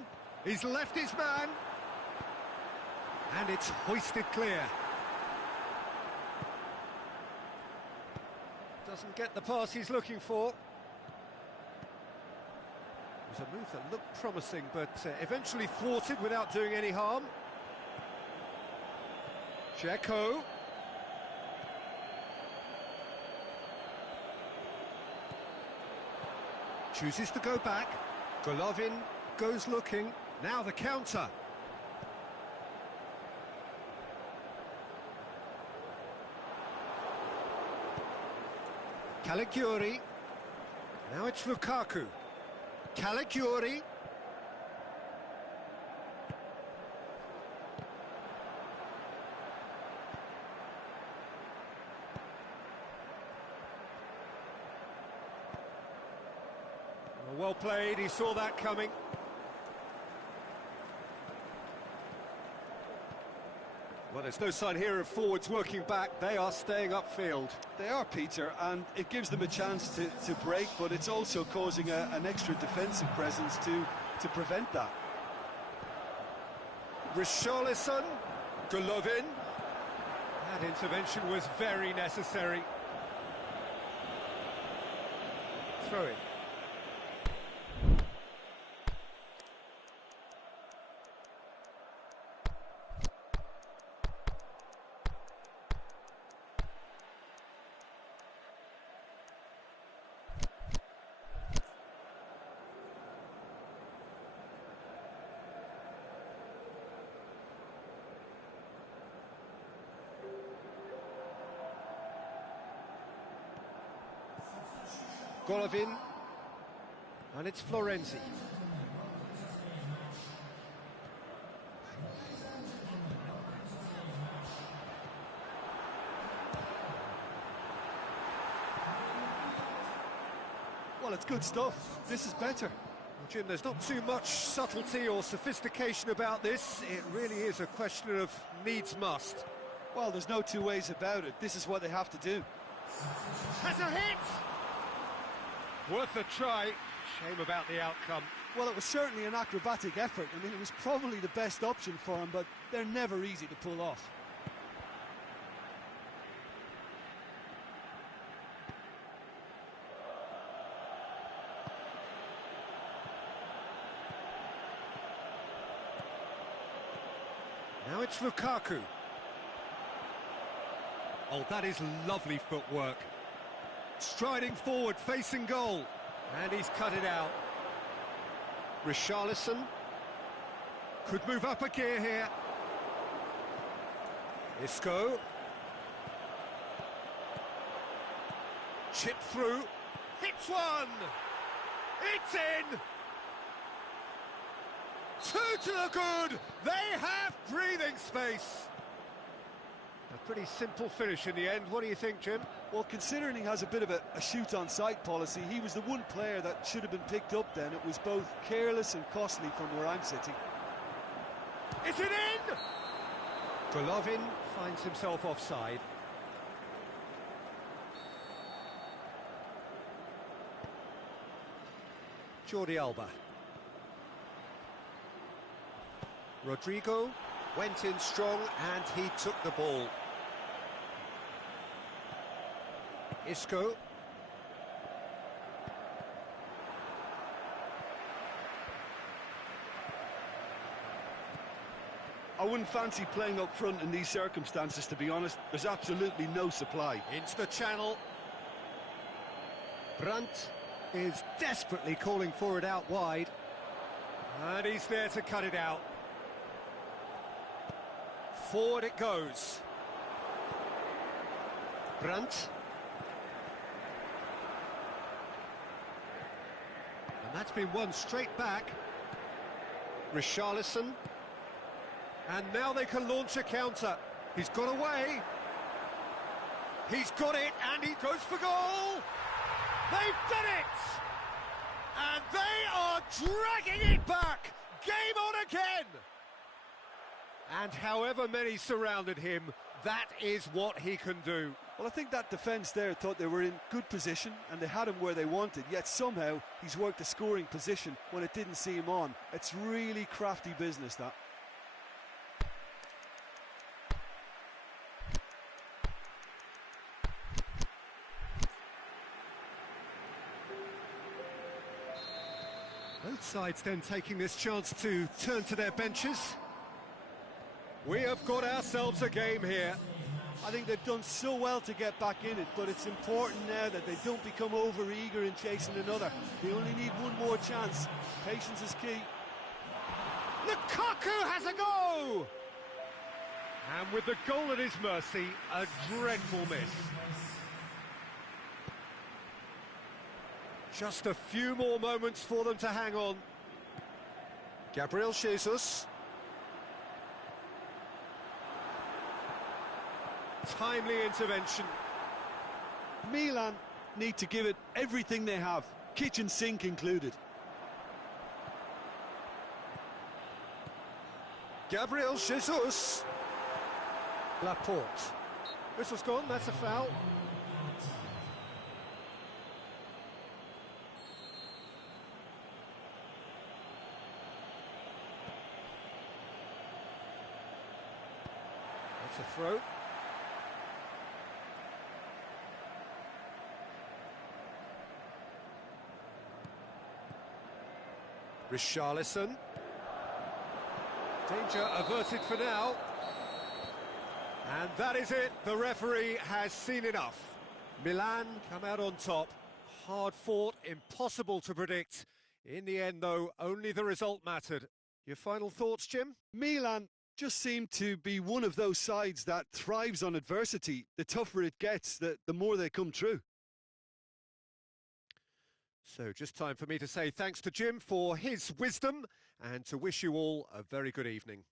he's left his man. And it's hoisted clear. Doesn't get the pass he's looking for. It was a move that looked promising, but eventually thwarted without doing any harm. Dzeko. Chooses to go back. Golovin goes looking. Now the counter. Caligiuri. Now it's Lukaku. Caligiuri. Well played, he saw that coming. Well, there's no sign here of forwards working back. They are staying upfield. They are, Peter, and it gives them a chance to break, but it's also causing an extra defensive presence to prevent that. Richarlison, Golovin. That intervention was very necessary. Throw it. Golovin, and it's Florenzi. Well, it's good stuff. This is better. Well, Jim, there's not too much subtlety or sophistication about this. It really is a question of needs must. Well, there's no two ways about it. This is what they have to do. Has a hit! Worth a try. Shame about the outcome. Well, it was certainly an acrobatic effort. I mean, it was probably the best option for him, but they're never easy to pull off. it's Lukaku. Oh, that is lovely footwork. Striding forward, facing goal. And he's cut it out. Richarlison could move up a gear here. Isco. Chip through. Hits one! It's in! Two to the good! They have breathing space! A pretty simple finish in the end. What do you think, Jim? Well, considering he has a bit of a shoot-on-sight policy, he was the one player that should have been picked up then. It was both careless and costly from where I'm sitting. Is it in? Golovin finds himself offside. Jordi Alba. Rodrigo went in strong and he took the ball. Isco. I wouldn't fancy playing up front in these circumstances, to be honest. There's absolutely no supply. Into the channel. Brandt is desperately calling for it out wide. And he's there to cut it out. Forward it goes. Brandt. And that's been won straight back. Richarlison. And now they can launch a counter. He's got away. He's got it, and he goes for goal. They've done it! And they are dragging it back. Game on again. And however many surrounded him, that is what he can do. Well, I think that defence there thought they were in good position and they had him where they wanted, yet somehow he's worked a scoring position when it didn't see him on. It's really crafty business, that. Both sides then taking this chance to turn to their benches. We have got ourselves a game here. I think they've done so well to get back in it, but it's important now that they don't become over-eager in chasing another. They only need one more chance. Patience is key. Lukaku has a go! And with the goal at his mercy, a dreadful miss. Just a few more moments for them to hang on. Gabriel Jesus. Timely intervention. Milan need to give it everything they have, kitchen sink included. Gabriel Jesus. Laporte. Whistle's gone, that's a foul. That's a throw. Richarlison. Danger averted for now. And that is it. The referee has seen enough. Milan come out on top. Hard fought, impossible to predict. In the end, though, only the result mattered. Your final thoughts, Jim? Milan just seem to be one of those sides that thrives on adversity. The tougher it gets, the more they come through. So just time for me to say thanks to Jim for his wisdom and to wish you all a very good evening.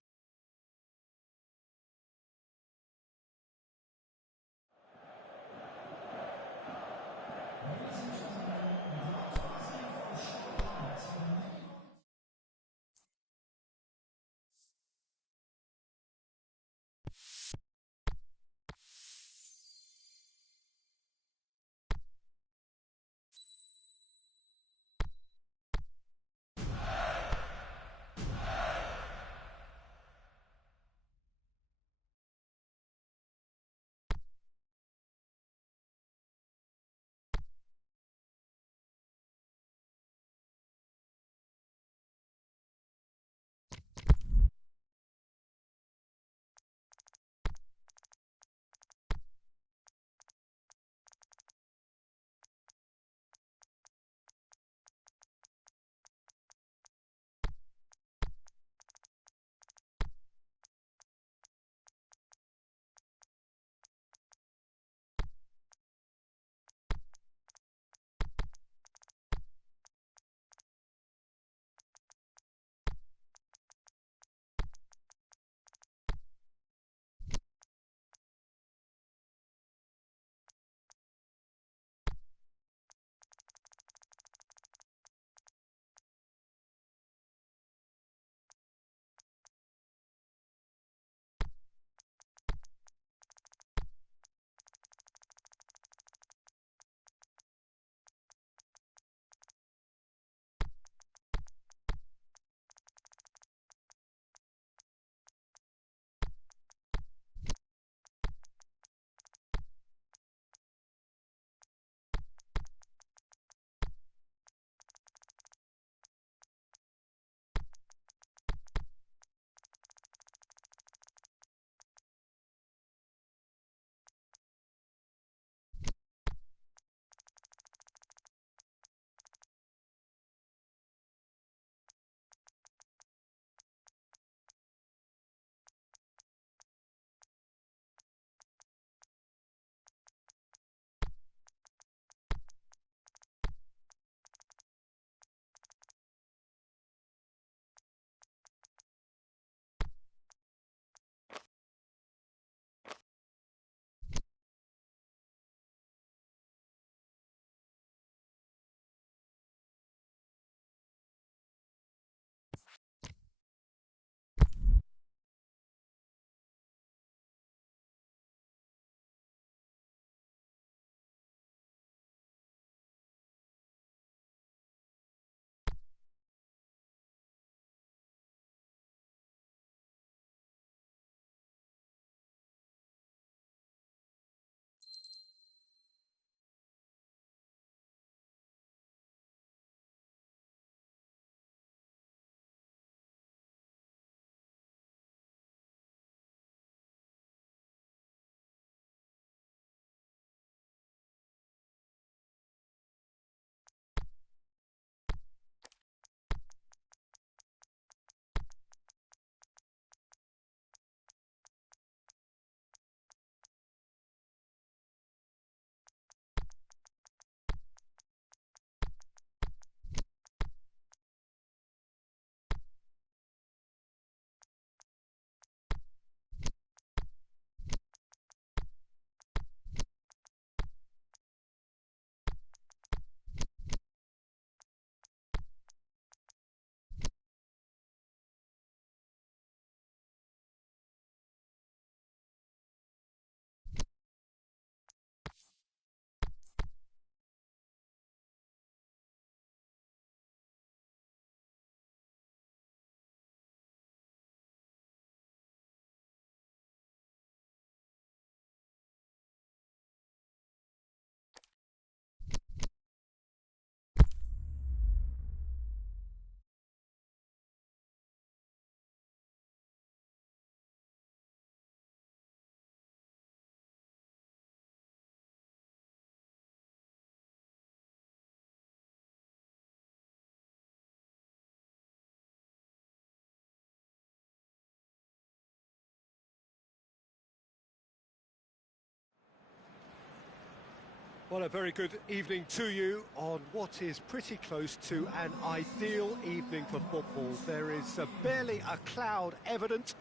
Well, a very good evening to you on what is pretty close to an ideal evening for football. There is barely a cloud evident.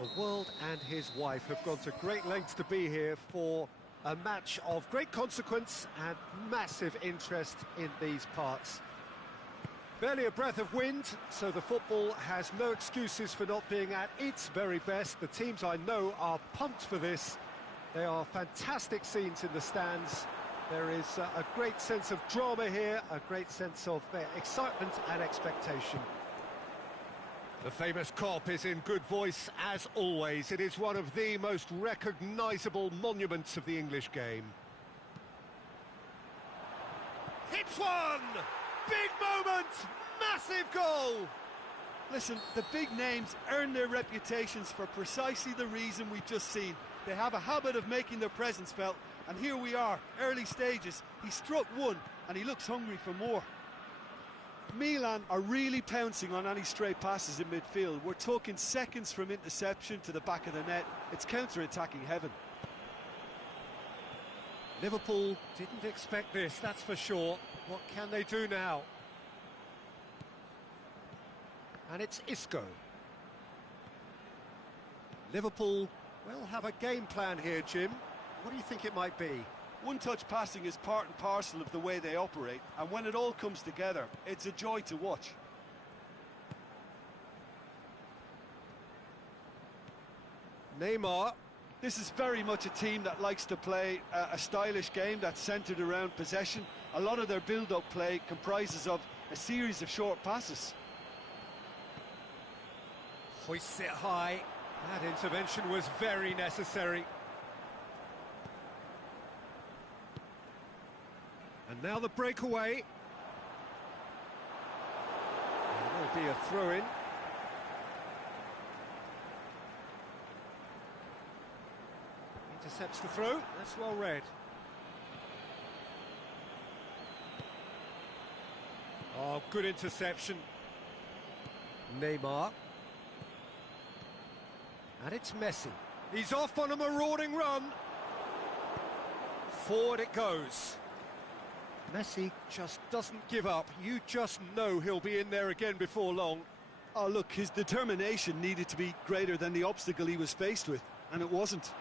The world and his wife have gone to great lengths to be here for a match of great consequence and massive interest in these parts. Barely a breath of wind, so the football has no excuses for not being at its very best. The teams I know are pumped for this. They are fantastic scenes in the stands. There is a great sense of drama here, a great sense of excitement and expectation. The famous Kop is in good voice as always. It is one of the most recognisable monuments of the English game. Hits one! Big moment! Massive goal! Listen, the big names earn their reputations for precisely the reason we've just seen. They have a habit of making their presence felt, and here we are, early stages. He struck one, and he looks hungry for more. Milan are really pouncing on any stray passes in midfield. We're talking seconds from interception to the back of the net. It's counter-attacking heaven. Liverpool didn't expect this, that's for sure. What can they do now? And it's Isco. Liverpool will have a game plan here, Jim. What do you think it might be? One-touch passing is part and parcel of the way they operate, and when it all comes together, it's a joy to watch. Neymar. This is very much a team that likes to play a stylish game that's centred around possession. A lot of their build-up play comprises of a series of short passes. Hoists it high. That intervention was very necessary. And now the breakaway. There will be a throw-in. Intercepts the throw. That's well read. Oh, good interception. Neymar. And it's Messi. He's off on a marauding run. Forward it goes. Messi just doesn't give up. You just know he'll be in there again before long. Oh, look, his determination needed to be greater than the obstacle he was faced with, and it wasn't.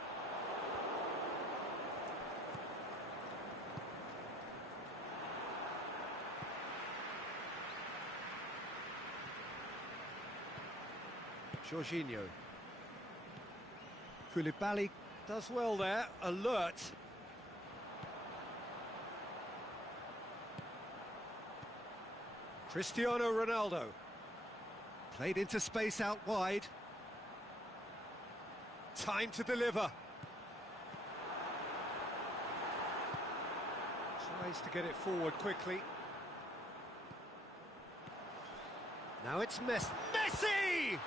Jorginho. Koulibaly does well there, alert. Cristiano Ronaldo. Played into space out wide. Time to deliver. Tries to get it forward quickly. Now it's Messi. Messi!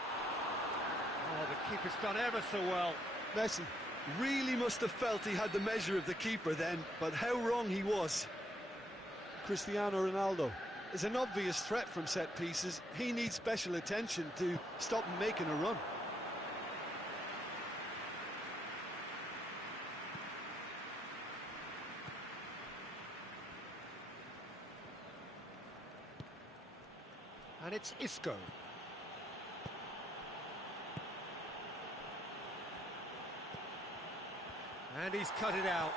Oh, the keeper's done ever so well. Messi really must have felt he had the measure of the keeper then, but how wrong he was. Cristiano Ronaldo is an obvious threat from set pieces. He needs special attention to stop him making a run. And it's Isco. And he's cut it out.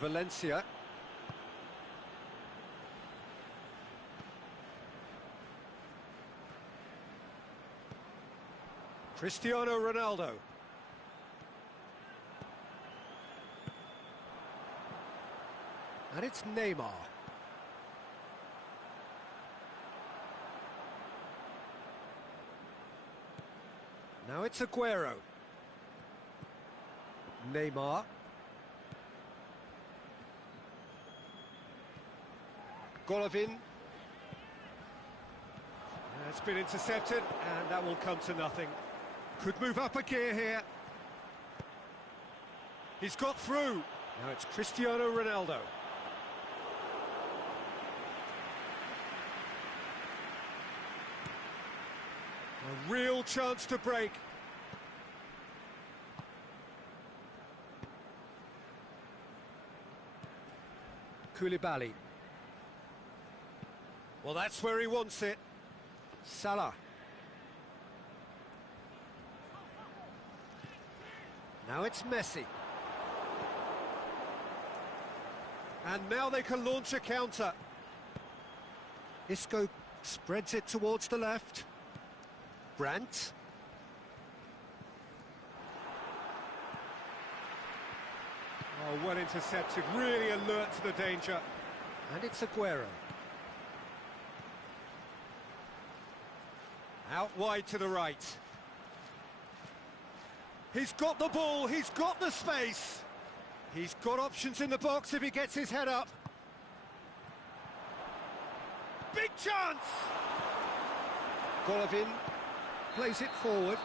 Valencia. Cristiano Ronaldo. And it's Neymar. Now it's Aguero. Neymar. Golovin. It's been intercepted, and that will come to nothing. Could move up a gear here. He's got through. Now it's Cristiano Ronaldo. A real chance to break. Koulibaly. Well, that's where he wants it. Salah. Now it's Messi. And now they can launch a counter. Isco spreads it towards the left. Brandt. Oh, well intercepted, really alert to the danger. And it's Aguero. Out wide to the right. He's got the ball, he's got the space. He's got options in the box if he gets his head up. Big chance! Golovin plays it forward.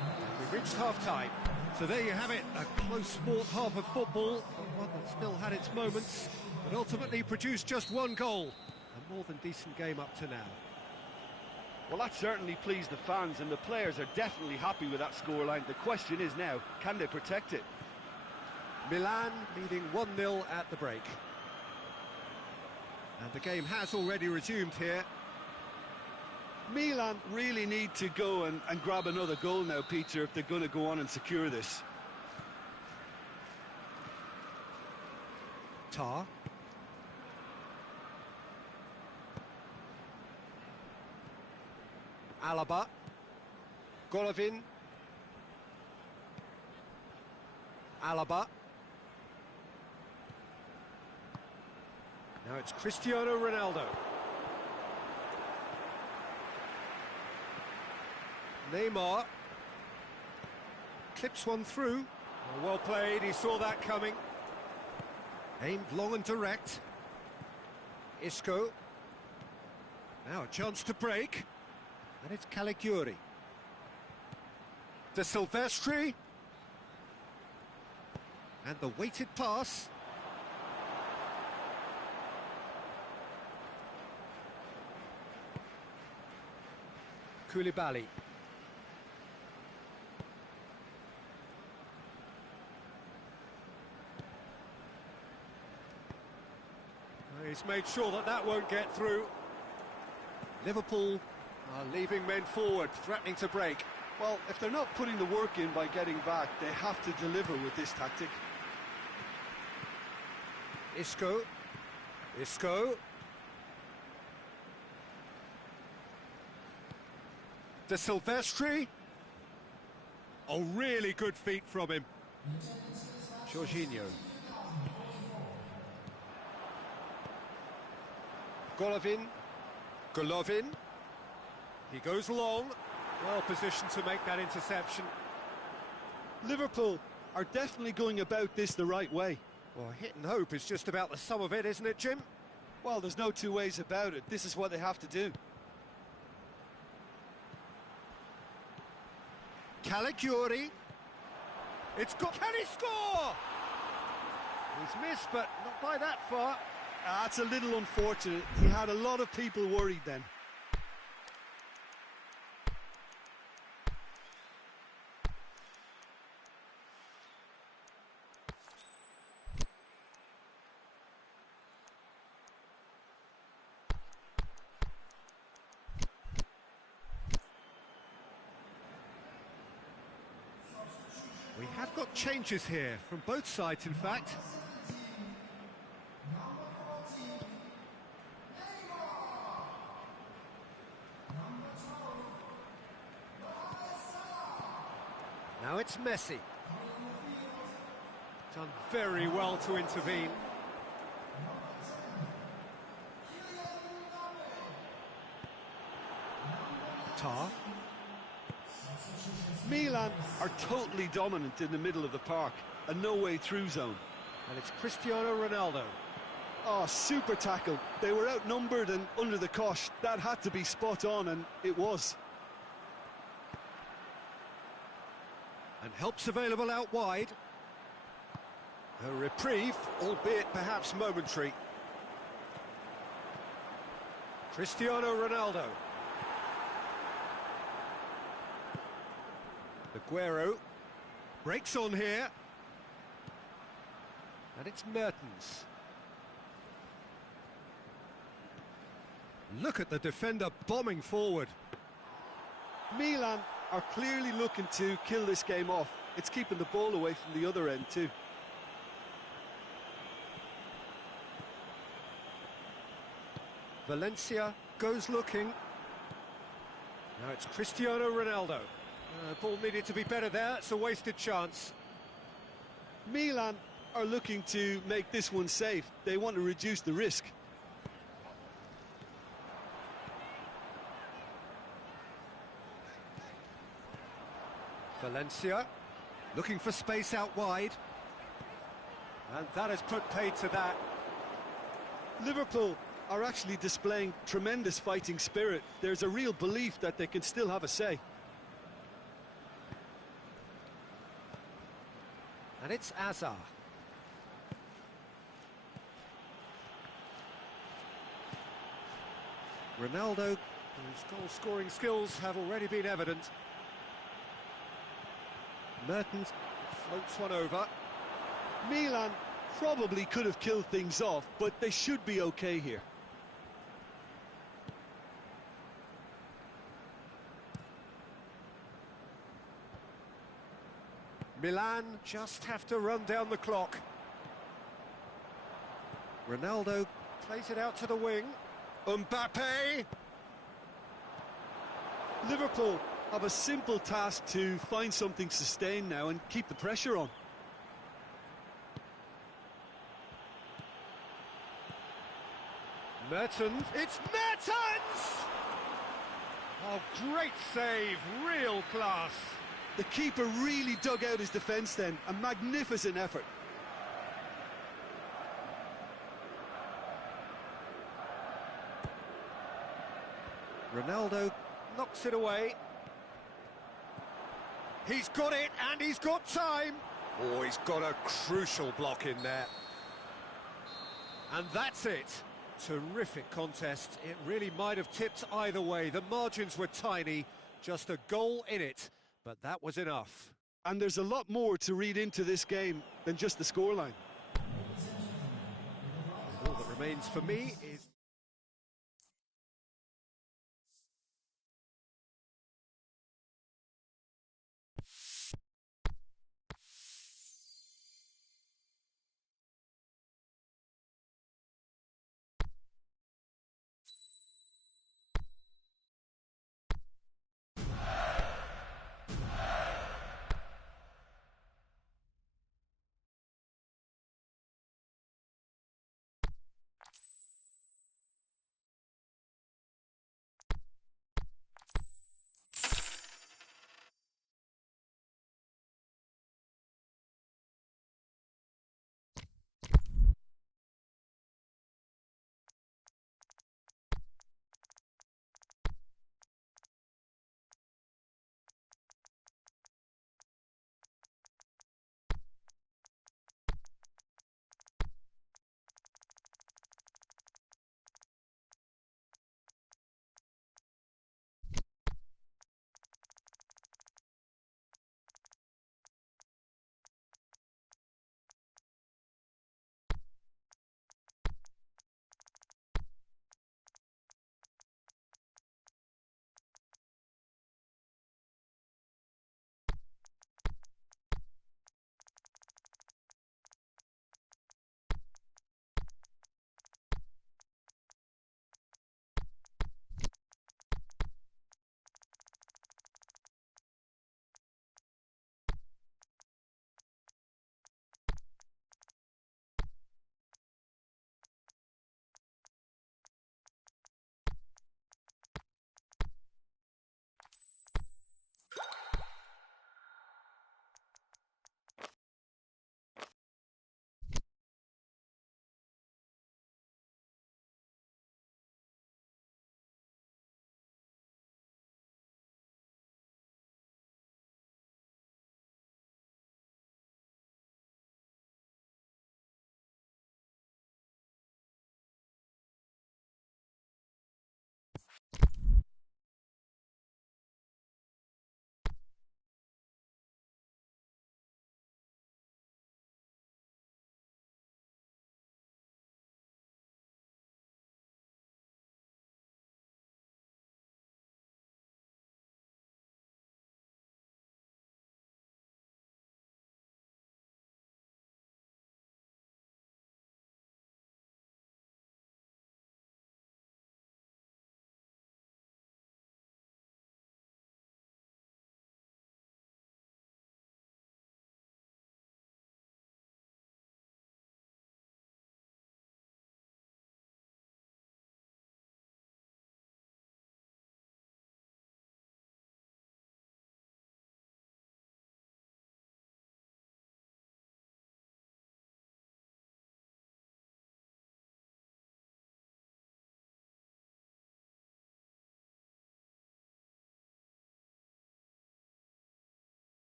And we've reached half-time. So there you have it, a close-fought half of football, one that still had its moments, but ultimately produced just one goal. A more than decent game up to now. Well, that certainly pleased the fans, and the players are definitely happy with that scoreline. The question is now, can they protect it? Milan leading 1-0 at the break. And the game has already resumed here. Milan really need to go and grab another goal now, Peter, if they're going to go on and secure this. Tar. Alaba. Golovin. Alaba. Now it's Cristiano Ronaldo. Neymar. Clips one through. Oh, well played, he saw that coming. Aimed long and direct. Isco. Now a chance to break. And it's Caligiuri. De Silvestri. And the weighted pass. Koulibaly. He's made sure that that won't get through. Liverpool are leaving men forward, threatening to break. Well, if they're not putting the work in by getting back, they have to deliver with this tactic. Isco. Isco. De Silvestri. Oh, really good feet from him. Jorginho. Golovin. Golovin. He goes long. Well positioned to make that interception. Liverpool are definitely going about this the right way. Well, hit and hope is just about the sum of it, isn't it, Jim? Well, there's no two ways about it. This is what they have to do. Caligiuri. It's got... Can he score? He's missed, but not by that far. That's a little unfortunate. He had a lot of people worried then. We have got changes here, from both sides in fact. Now it's Messi. Done very well to intervene. Tar. Milan are totally dominant in the middle of the park, a no-way through zone. And it's Cristiano Ronaldo. Oh, super tackle. They were outnumbered and under the cosh. That had to be spot on, and it was. And help's available out wide. A reprieve, albeit perhaps momentary. Cristiano Ronaldo. Aguero breaks on here. And it's Mertens. Look at the defender bombing forward. Milan are clearly looking to kill this game off. It's keeping the ball away from the other end too. Valencia goes looking. Now it's Cristiano Ronaldo. Ball needed to be better there. It's a wasted chance. Milan are looking to make this one safe. They want to reduce the risk. Valencia looking for space out wide. And that has put paid to that. Liverpool are actually displaying tremendous fighting spirit. There's a real belief that they can still have a say. And it's Azar. Ronaldo, whose goal-scoring skills have already been evident. Mertens floats one over. Milan probably could have killed things off, but they should be okay here. Milan just have to run down the clock. Ronaldo plays it out to the wing. Mbappe! Liverpool have a simple task to find something sustained now and keep the pressure on. Mertens, it's Mertens! Oh, great save, real class. The keeper really dug out his defence then, a magnificent effort. Ronaldo knocks it away. He's got it, and he's got time. Oh, he's got a crucial block in there. And that's it. Terrific contest. It really might have tipped either way. The margins were tiny, just a goal in it, but that was enough. And there's a lot more to read into this game than just the scoreline. All that remains for me is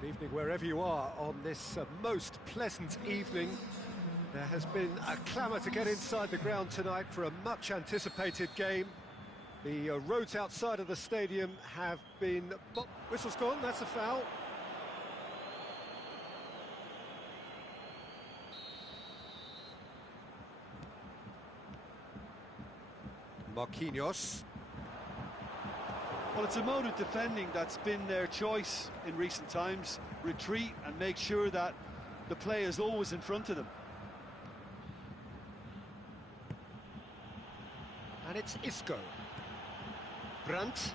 Good evening wherever you are on this most pleasant evening. There has been a clamour to get inside the ground tonight for a much anticipated game. The roads outside of the stadium have been... Whistle's gone, that's a foul. Marquinhos. Well, it's a mode of defending that's been their choice in recent times. Retreat and make sure that the play is always in front of them. And it's Isco. Brandt.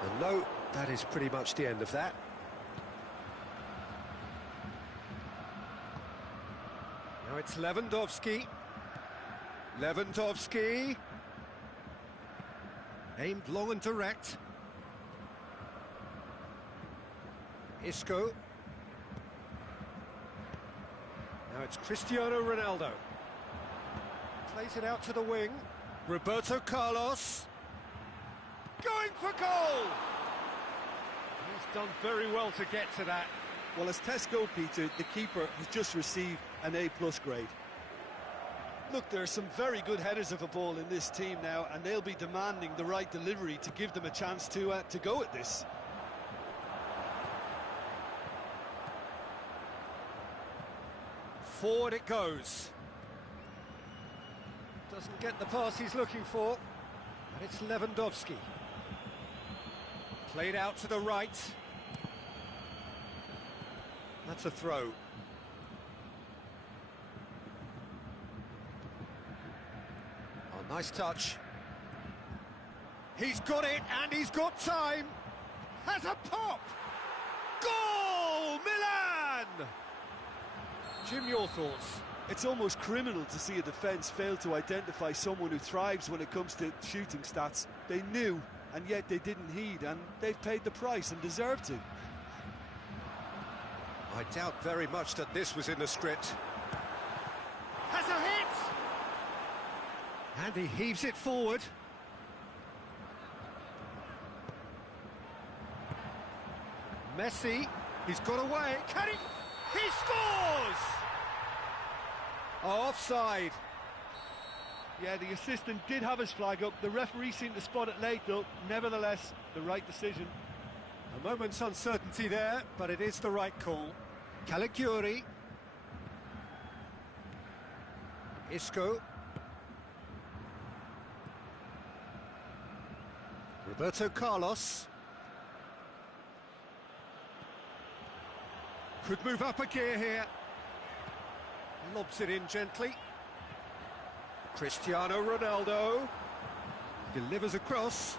And no, that is pretty much the end of that. Now it's Lewandowski. Lewandowski. Aimed long and direct. Isco. Now it's Cristiano Ronaldo. Plays it out to the wing. Roberto Carlos. Going for goal! He's done very well to get to that. Well, as tests go, Peter, the keeper has just received an A+ grade. Look, there are some very good headers of a ball in this team now, and they'll be demanding the right delivery to give them a chance to go at this. Forward it goes. Doesn't get the pass he's looking for. And it's Lewandowski. Played out to the right. That's a throw. Oh, nice touch. He's got it, and he's got time. Has a pop. Goal, Milan! Jim, your thoughts? It's almost criminal to see a defence fail to identify someone who thrives when it comes to shooting stats. They knew, and yet they didn't heed, and they've paid the price and deserve to. I doubt very much that this was in the script. Has a hit! And he heaves it forward. Messi, he's got away. Can he? He scores! Offside. Yeah, the assistant did have his flag up. The referee seemed to spot it late, though. Nevertheless, the right decision. A moment's uncertainty there, but it is the right call. Caligiuri. Isco. Roberto Carlos. Could move up a gear here. Lobs it in gently. Cristiano Ronaldo. Delivers across.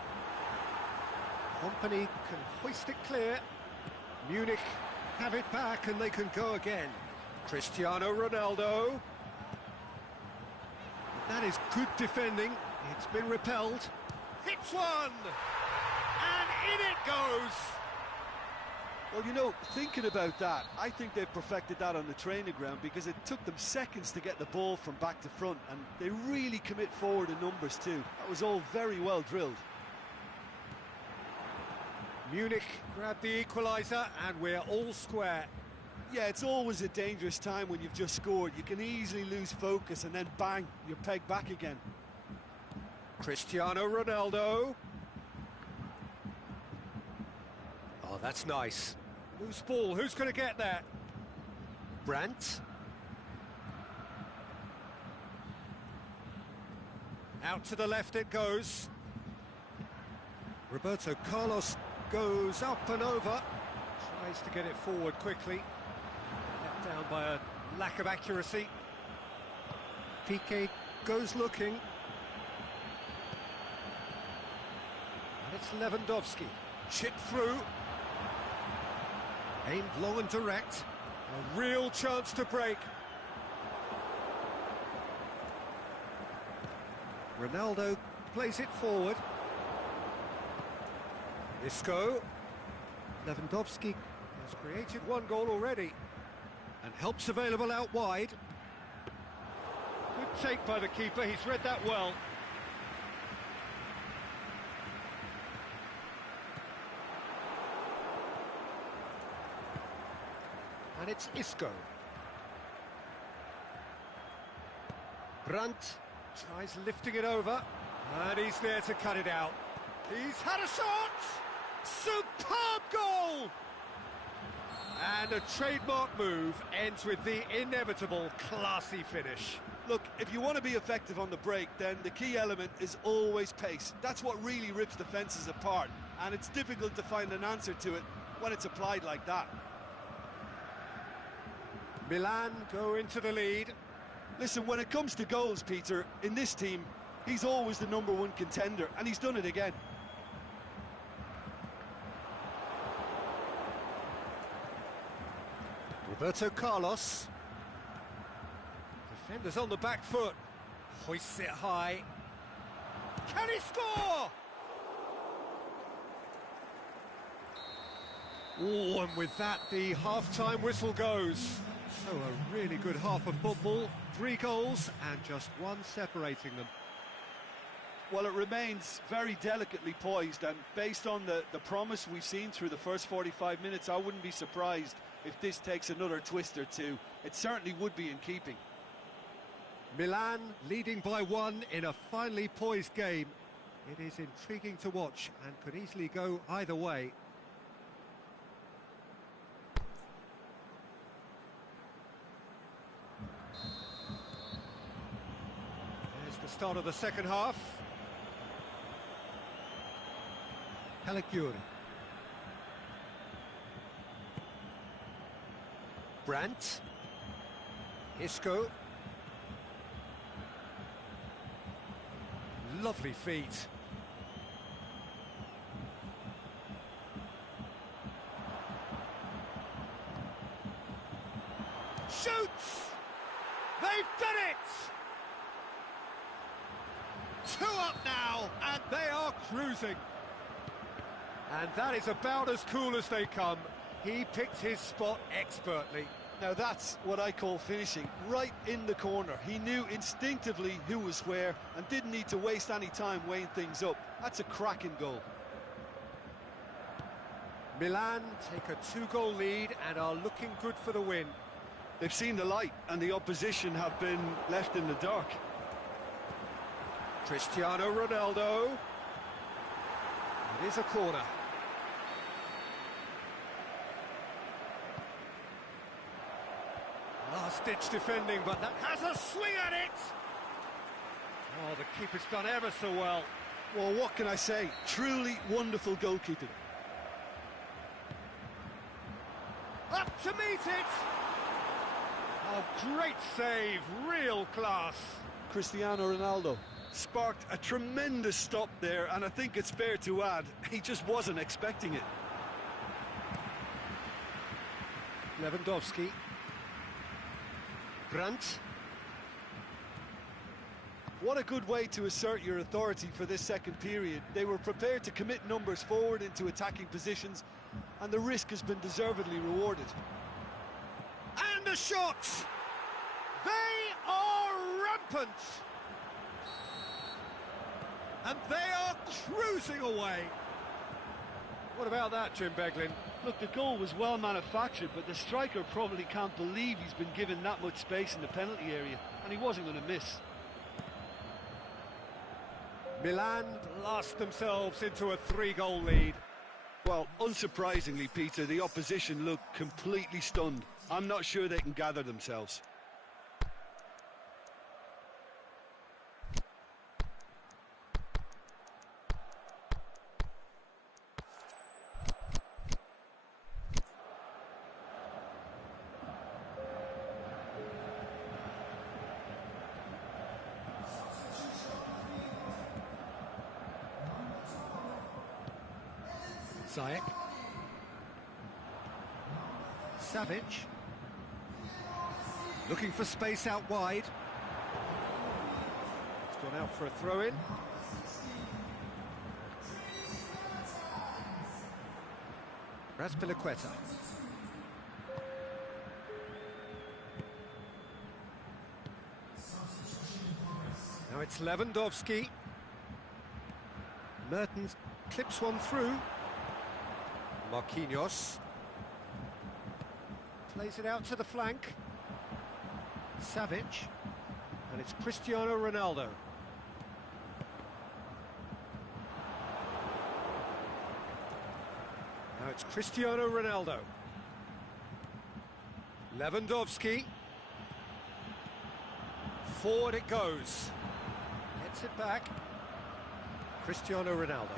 Company can hoist it clear. Munich have it back and they can go again. Cristiano Ronaldo. That is good defending. It's been repelled. Hits one! And in it goes! Well, you know, thinking about that, I think they've perfected that on the training ground because it took them seconds to get the ball from back to front, and they really commit forward in numbers too. That was all very well drilled. Munich grabbed the equaliser and we're all square. Yeah, it's always a dangerous time when you've just scored. You can easily lose focus and then bang, you're pegged back again. Cristiano Ronaldo. Oh, that's nice. Loose ball, who's going to get that? Brandt. Out to the left it goes. Roberto Carlos goes up and over. Tries to get it forward quickly. Let down by a lack of accuracy. Piqué goes looking. And it's Lewandowski. Chipped through. Aimed long and direct. A real chance to break. Ronaldo plays it forward. Isco. Lewandowski has created one goal already. And help's available out wide. take by the keeper, he's read that well. And it's Isco. Brandt tries lifting it over, and he's there to cut it out. He's had a shot! Superb goal! And a trademark move ends with the inevitable classy finish. Look, if you want to be effective on the break, then the key element is always pace. That's what really rips defences apart, and it's difficult to find an answer to it when it's applied like that. Milan go into the lead. Listen, when it comes to goals, Peter, in this team, he's always the #1 contender, and he's done it again. Roberto Carlos. Defenders on the back foot. Hoists it high. Can he score? Oh, and with that, the half-time whistle goes. So a really good half of football. 3 goals and just 1 separating them. Well, it remains very delicately poised, and based on the promise we've seen through the first 45 minutes, I wouldn't be surprised if this takes another twist or two. It certainly would be in keeping. Milan leading by 1 in a finely poised game. It is intriguing to watch and could easily go either way. There's the start of the second half. Caligiuri. Brandt. Isco. Lovely feet. Shoots! They've done it! 2 up now, and they are cruising. And that is about as cool as they come. He picked his spot expertly. Now that's what I call finishing, right in the corner. He knew instinctively who was where and didn't need to waste any time weighing things up. That's a cracking goal. Milan take a 2-goal lead and are looking good for the win. They've seen the light and the opposition have been left in the dark. Cristiano Ronaldo. It is a corner. Last-ditch defending, but that has a swing at it! Oh, the keeper's done ever so well. Well, what can I say? Truly wonderful goalkeeping. Up to meet it! Oh, great save, real class. Cristiano Ronaldo sparked a tremendous stop there, and I think it's fair to add, he just wasn't expecting it. Lewandowski. Brandt. What a good way to assert your authority for this second period. They were prepared to commit numbers forward into attacking positions, and the risk has been deservedly rewarded. And a shot! They are rampant! And they are cruising away. What about that, Jim Beglin? Look, the goal was well manufactured, but the striker probably can't believe he's been given that much space in the penalty area, and he wasn't going to miss. Milan blast themselves into a 3-goal lead. Well, unsurprisingly, Peter, the opposition looked completely stunned. I'm not sure they can gather themselves. Ziyech. Savage. Looking for space out wide. It's gone out for a throw-in. Razpilicueta. it's Lewandowski. Mertens clips one through. Marquinhos. Plays it out to the flank. Savic. And it's Cristiano Ronaldo. Now it's Cristiano Ronaldo. Lewandowski. Forward it goes. Gets it back. Cristiano Ronaldo.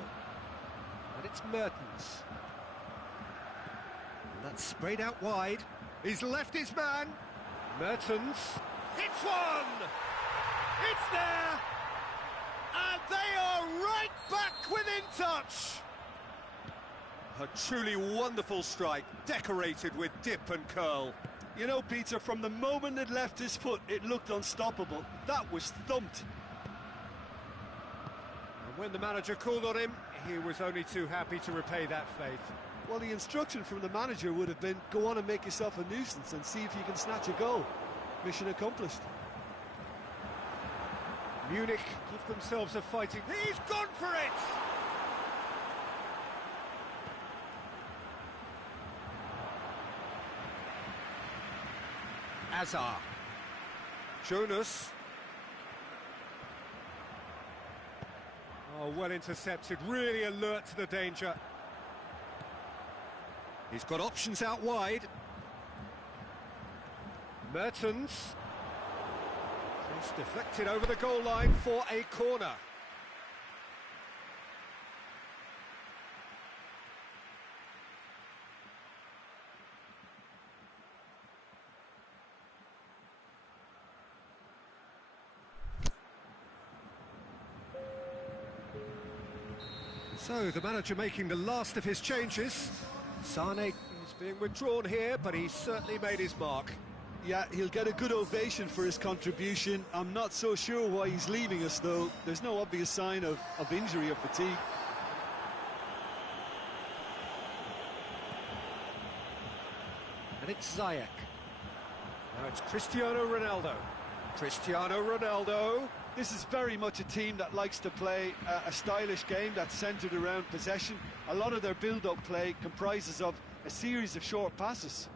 And it's Mertens. And that's sprayed out wide. He's left his man. Mertens. It's one! It's there! And they are right back within touch! A truly wonderful strike, decorated with dip and curl. You know, Peter, from the moment it left his foot, it looked unstoppable. That was thumped. And when the manager called on him, he was only too happy to repay that faith. Well, the instruction from the manager would have been, go on and make yourself a nuisance and see if you can snatch a goal. Mission accomplished. Munich give themselves a fighting... He's gone for it! Azar. Jonas. Oh, well intercepted, really alert to the danger. He's got options out wide. Mertens. Cross deflected over the goal line for a corner. So, the manager making the last of his changes. Sane is being withdrawn here, but he's certainly made his mark. Yeah, he'll get a good ovation for his contribution. I'm not so sure why he's leaving us, though. There's no obvious sign of injury or fatigue. And it's Ziyech. Now it's Cristiano Ronaldo. Cristiano Ronaldo. This is very much a team that likes to play a stylish game that's centred around possession. A lot of their build-up play comprises of a series of short passes.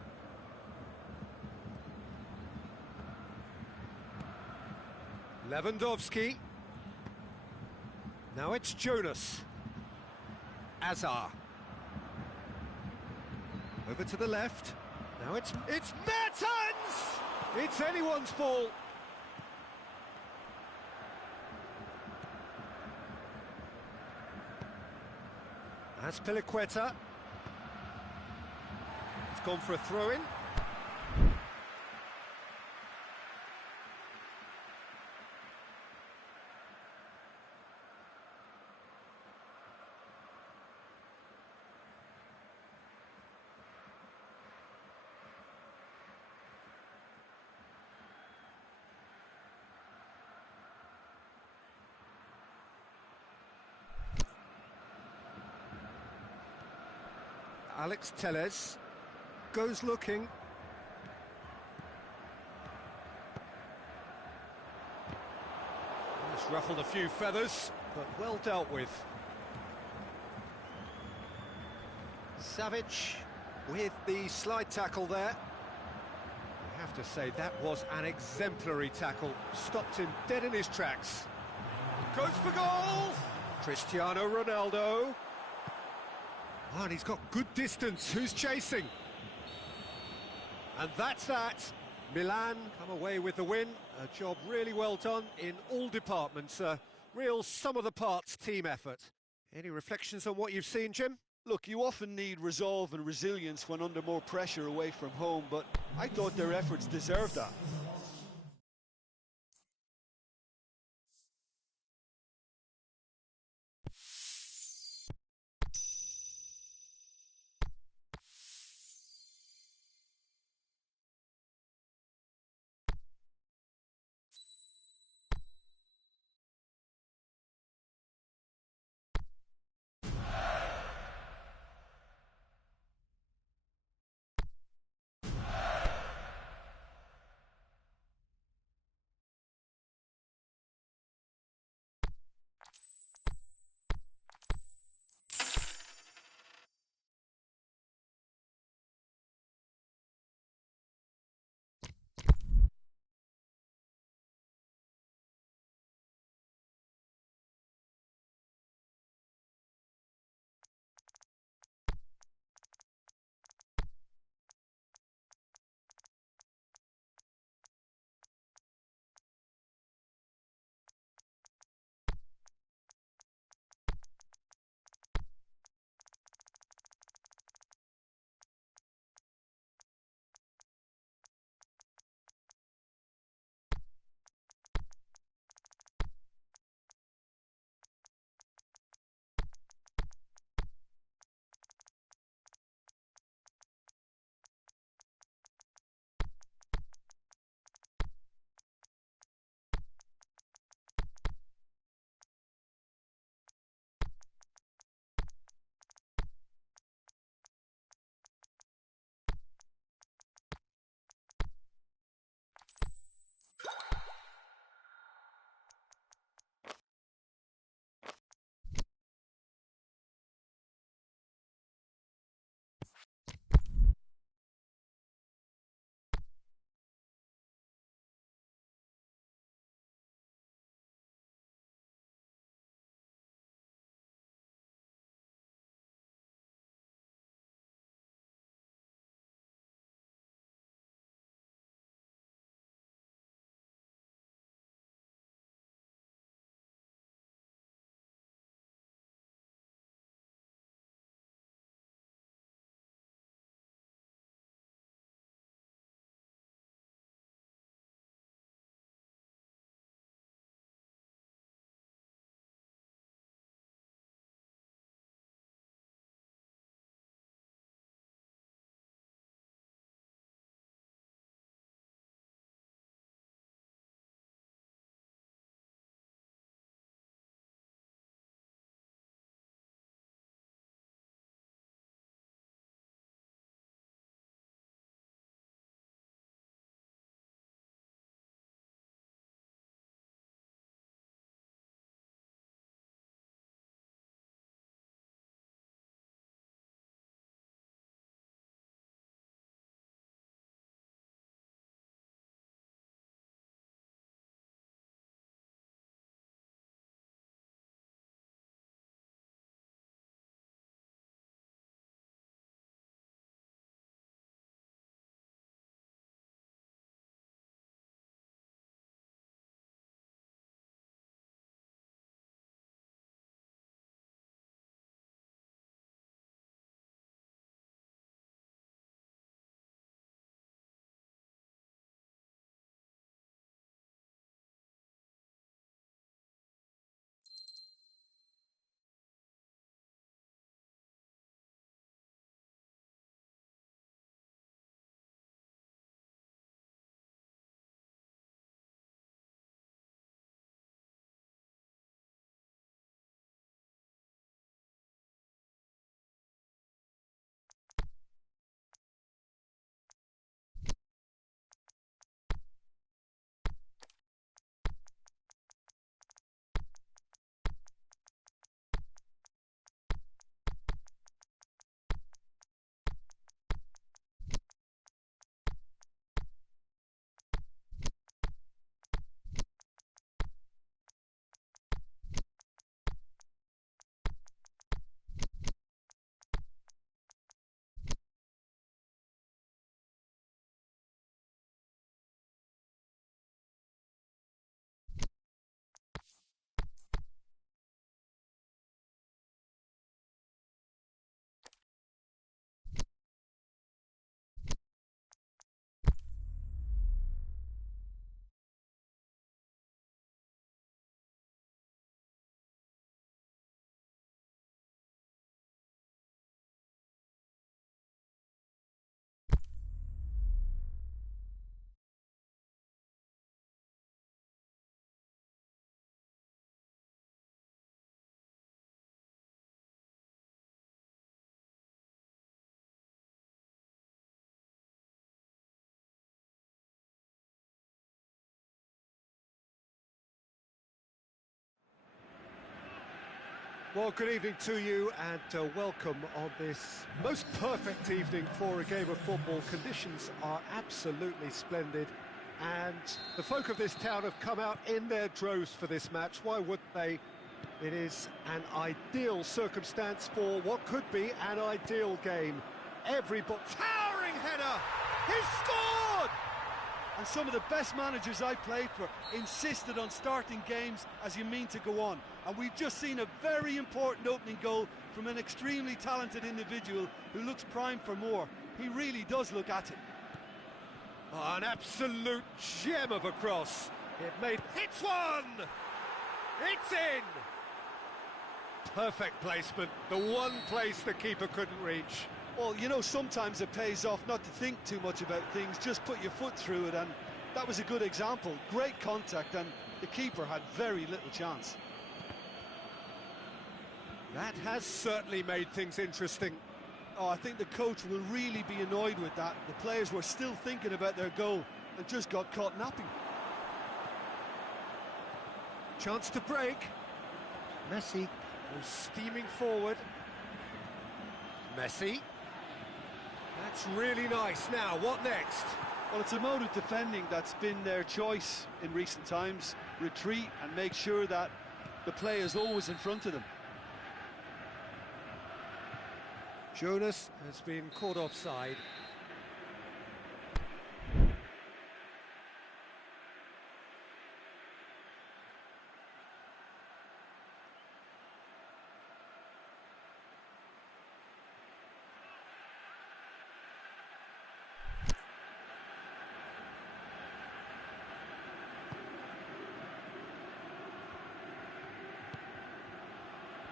Lewandowski. Now it's Jonas. Azar. Over to the left. Now it's Mertens! It's anyone's ball. That's Piliqueta. He's gone for a throw-in. Alex Telles goes looking. Just ruffled a few feathers, but well dealt with. Savic with the slide tackle there. I have to say, that was an exemplary tackle. Stopped him dead in his tracks. Goes for goal! Cristiano Ronaldo. Oh, and he's got good distance. Who's chasing? And that's that. Milan come away with the win. A job really well done in all departments. A real sum-of-the-parts team effort. Any reflections on what you've seen, Jim? Look, you often need resolve and resilience when under more pressure away from home, but I thought their efforts deserved that. Well, good evening to you and welcome on this most perfect evening for a game of football. Conditions are absolutely splendid and the folk of this town have come out in their droves for this match. Why wouldn't they? It is an ideal circumstance for what could be an ideal game. Towering header! He's scored! And some of the best managers I played for insisted on starting games as you mean to go on. And we've just seen a very important opening goal from an extremely talented individual who looks primed for more. He really does look at it. Oh, an absolute gem of a cross. Hits one! It's in! Perfect placement, the one place the keeper couldn't reach. Well, you know, sometimes it pays off not to think too much about things, just put your foot through it, and that was a good example. Great contact, and the keeper had very little chance. That has certainly made things interesting. Oh, I think the coach will really be annoyed with that. The players were still thinking about their goal and just got caught napping. Chance to break. Messi was steaming forward. Messi. That's really nice. Now, what next? Well, it's a mode of defending that's been their choice in recent times. Retreat and make sure that the play is always in front of them. Jonas has been caught offside.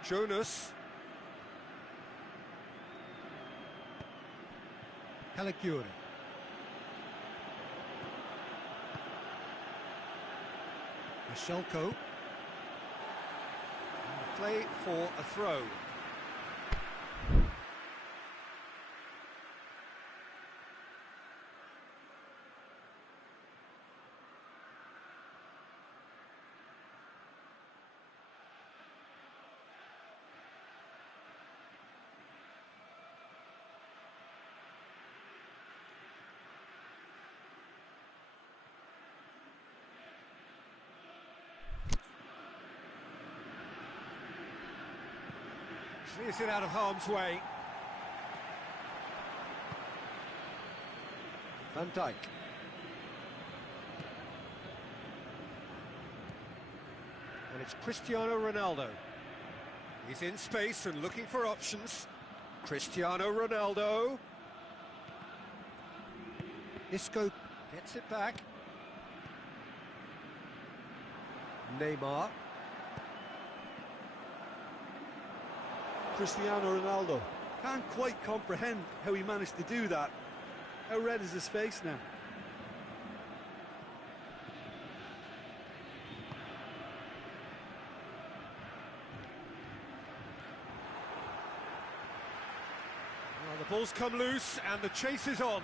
Jonas. Calagiuri. Michelko. Play for a throw. Clears it out of harm's way. Van Dijk. And it's Cristiano Ronaldo. He's in space and looking for options. Cristiano Ronaldo. Isco gets it back. Neymar. Cristiano Ronaldo. Can't quite comprehend how he managed to do that. How red is his face now? Well, the ball's come loose and the chase is on.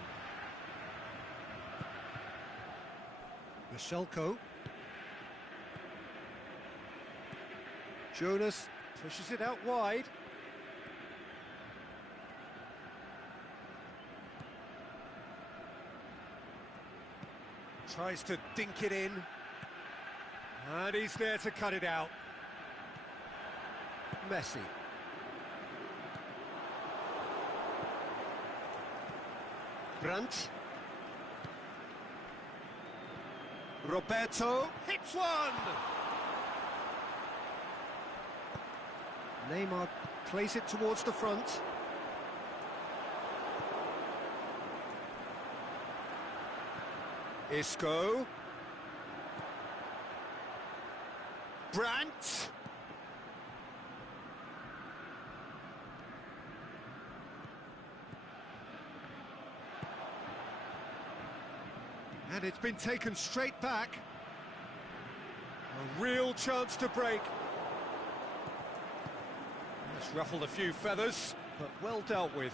Michelko. Jonas pushes it out wide. Tries to dink it in. And he's there to cut it out. Messi. Brandt. Roberto hits one! Neymar plays it towards the front. Isco. Brandt. And it's been taken straight back. A real chance to break. It's ruffled a few feathers, but well dealt with.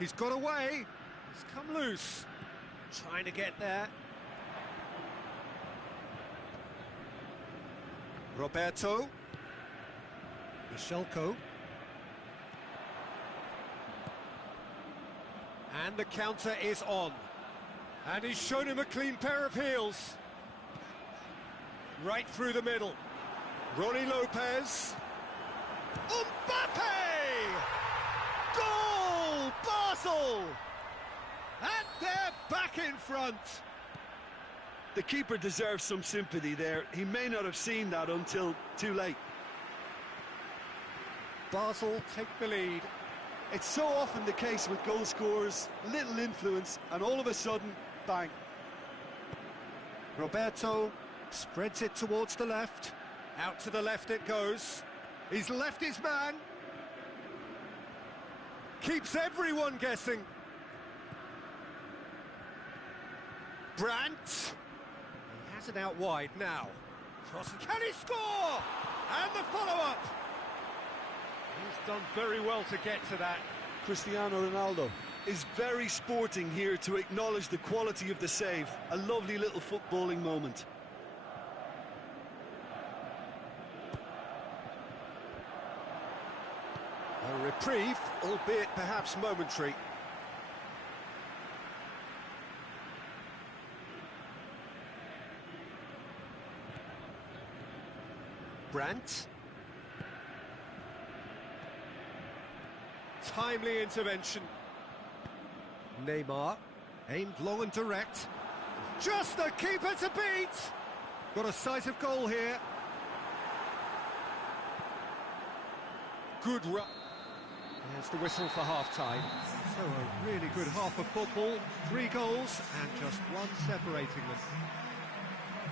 He's got away. He's come loose. Trying to get there. Roberto. Michelko. And the counter is on. And he's shown him a clean pair of heels. Right through the middle. Ronnie Lopez. Mbappe! Goal! Basel! And they're back in front. The keeper deserves some sympathy there. He may not have seen that until too late. Basel take the lead. It's so often the case with goal scorers, little influence, and all of a sudden, bang. Roberto spreads it towards the left. Out to the left it goes. He's left his man. Keeps everyone guessing. Brandt. He has it out wide now. Crossing. Can he score? And the follow-up. He's done very well to get to that. Cristiano Ronaldo is very sporting here to acknowledge the quality of the save. A lovely little footballing moment. A reprieve, albeit perhaps momentary. Brandt. Timely intervention. Neymar, aimed long and direct. Just the keeper to beat! Got a sight of goal here. Good run. There's the whistle for half-time. So a really good half of football. 3 goals and just one separating them.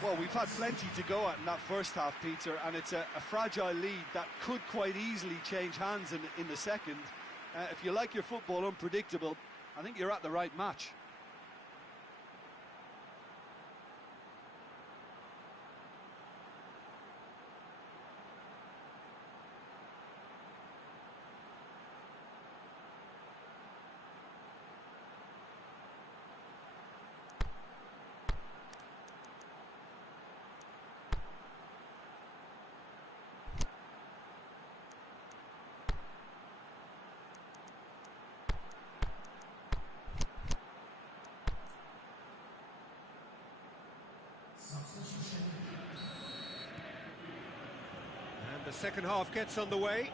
Well, we've had plenty to go at in that first half, Peter, and it's a fragile lead that could quite easily change hands in the second. If you like your football unpredictable, I think you're at the right match. And the second half gets underway.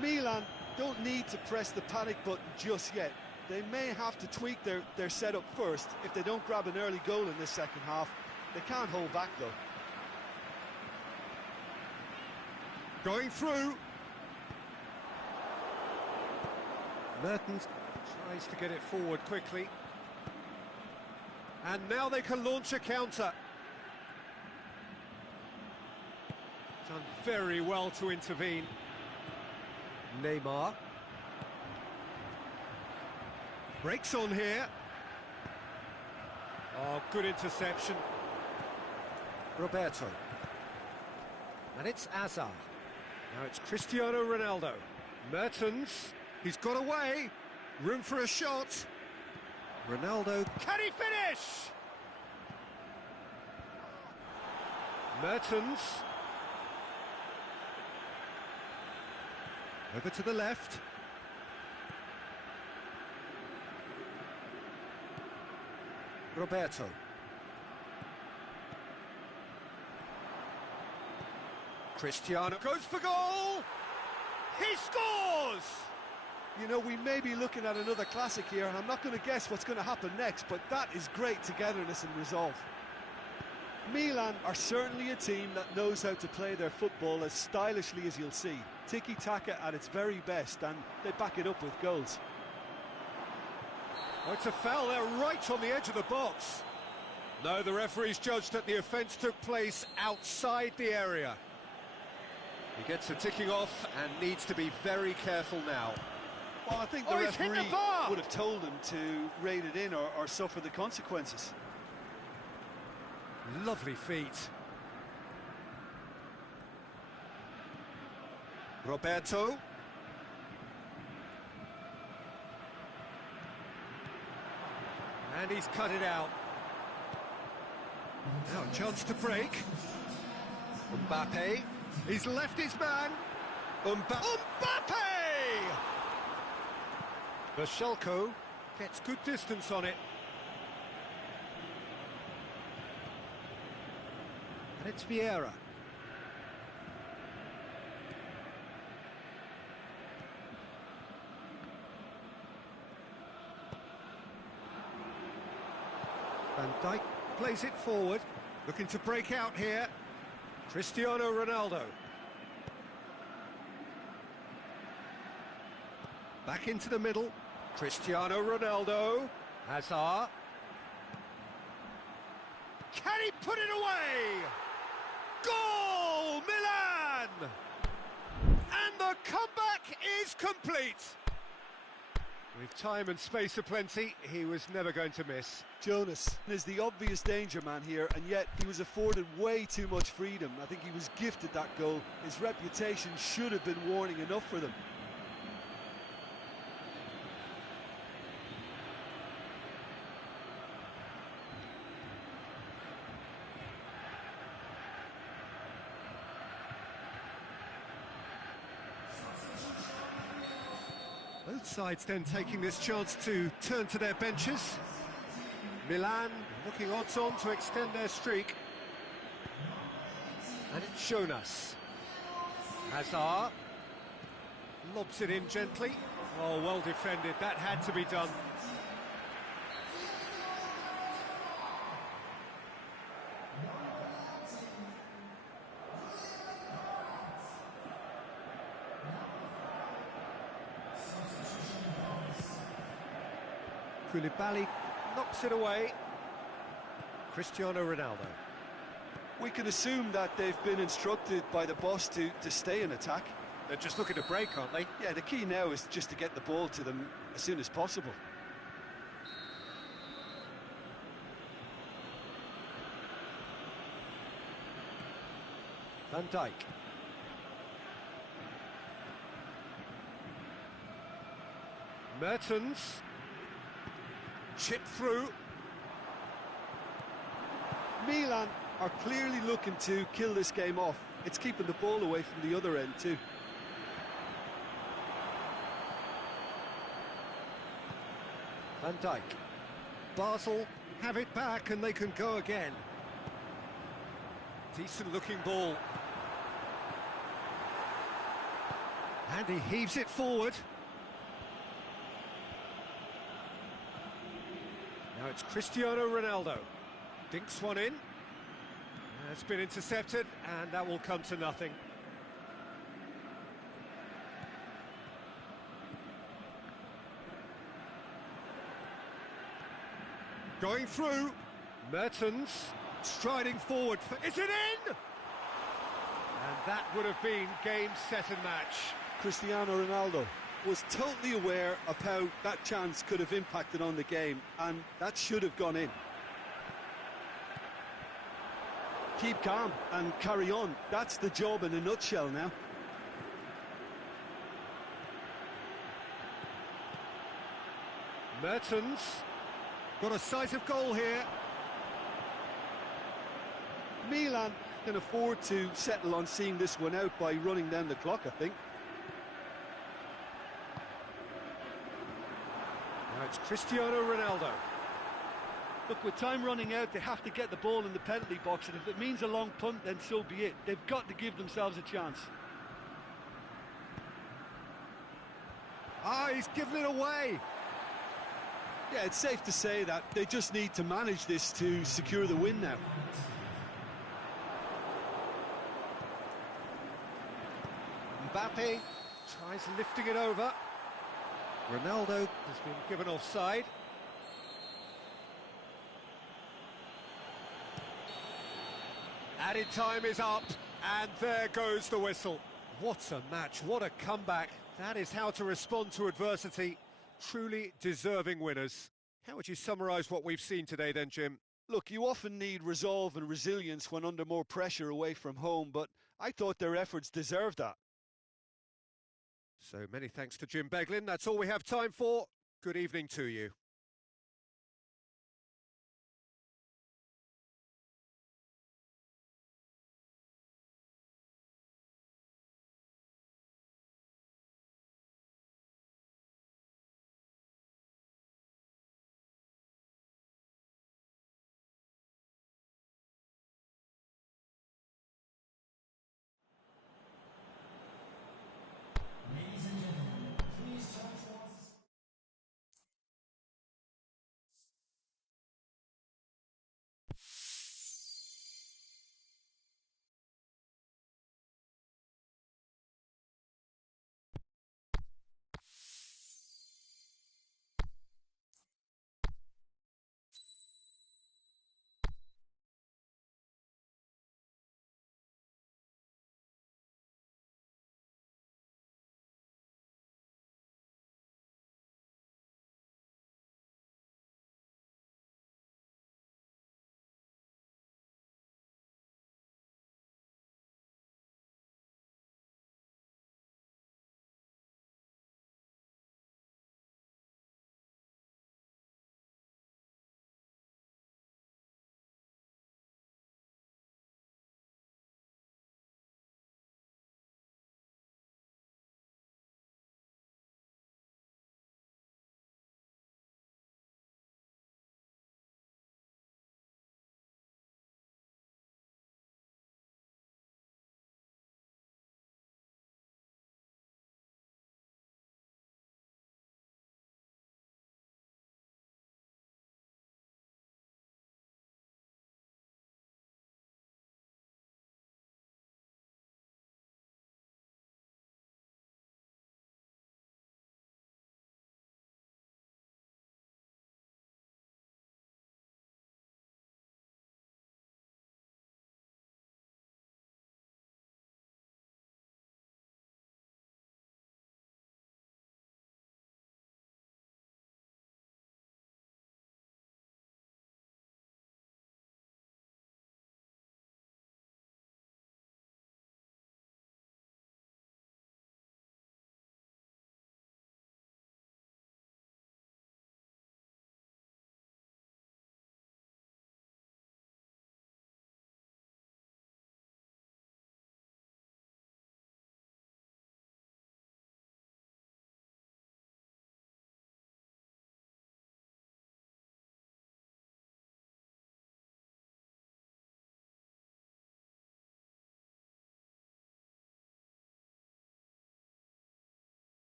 Milan don't need to press the panic button just yet. They may have to tweak their setup first if they don't grab an early goal in this second half. They can't hold back though. Going through. Mertens tries to get it forward quickly. And now they can launch a counter. Done very well to intervene. Neymar. Breaks on here. Oh, good interception. Roberto. And it's Azar. Now it's Cristiano Ronaldo. Mertens. He's got away. Room for a shot. Ronaldo. Can he finish? Mertens. Over to the left. Roberto. Cristiano goes for goal! He scores! You know, we may be looking at another classic here, and I'm not going to guess what's going to happen next, but that is great togetherness and resolve. Milan are certainly a team that knows how to play their football as stylishly as you'll see. Tiki-taka at its very best, and they back it up with goals. Oh, it's a foul there right on the edge of the box. No, the referee's judged that the offence took place outside the area. He gets a ticking off and needs to be very careful now. Well, I think the referee would have told him to rate it in or suffer the consequences. Lovely feet. Roberto. And he's cut it out. Now a chance to break. Mbappe, he's left his man. Mbappe! Vashelko gets good distance on it. And it's Vieira. Van Dijk plays it forward, looking to break out here. Cristiano Ronaldo. Back into the middle. Cristiano Ronaldo. Hazard. Can he put it away? Goal, Milan! And the comeback is complete. With time and space aplenty, he was never going to miss. Jonas is the obvious danger man here, and yet he was afforded way too much freedom. I think he was gifted that goal. His reputation should have been warning enough for them. Both sides then taking this chance to turn to their benches. Milan looking odds-on to extend their streak. And it's Jonas. Hazard lobs it in gently. Oh, well defended, that had to be done. Koulibaly knocks it away. Cristiano Ronaldo. We can assume that they've been instructed by the boss to stay in attack. They're just looking to break, aren't they? Yeah, the key now is just to get the ball to them as soon as possible. Van Dijk. Mertens. Chip through. Milan are clearly looking to kill this game off. It's keeping the ball away from the other end too. Van Dijk. Basel have it back and they can go again. Decent looking ball. And he heaves it forward. Now it's Cristiano Ronaldo. Dinks one in. It's been intercepted, and that will come to nothing. Going through. Mertens striding forward. Is it in? And that would have been game, set and match. Cristiano Ronaldo was totally aware of how that chance could have impacted on the game, and that should have gone in. Keep calm and carry on. That's the job in a nutshell now. Mertens got a sight of goal here. Milan can afford to settle on seeing this one out by running down the clock, I think. Now it's Cristiano Ronaldo. Look, with time running out, they have to get the ball in the penalty box, and if it means a long punt, then so be it. They've got to give themselves a chance. Ah, he's given it away. Yeah, it's safe to say that they just need to manage this to secure the win now. Mbappe tries lifting it over. Ronaldo has been given offside. Added time is up, and there goes the whistle. What a match, what a comeback. That is how to respond to adversity. Truly deserving winners. How would you summarise what we've seen today then, Jim? Look, you often need resolve and resilience when under more pressure away from home, but I thought their efforts deserved that. So many thanks to Jim Beglin. That's all we have time for. Good evening to you.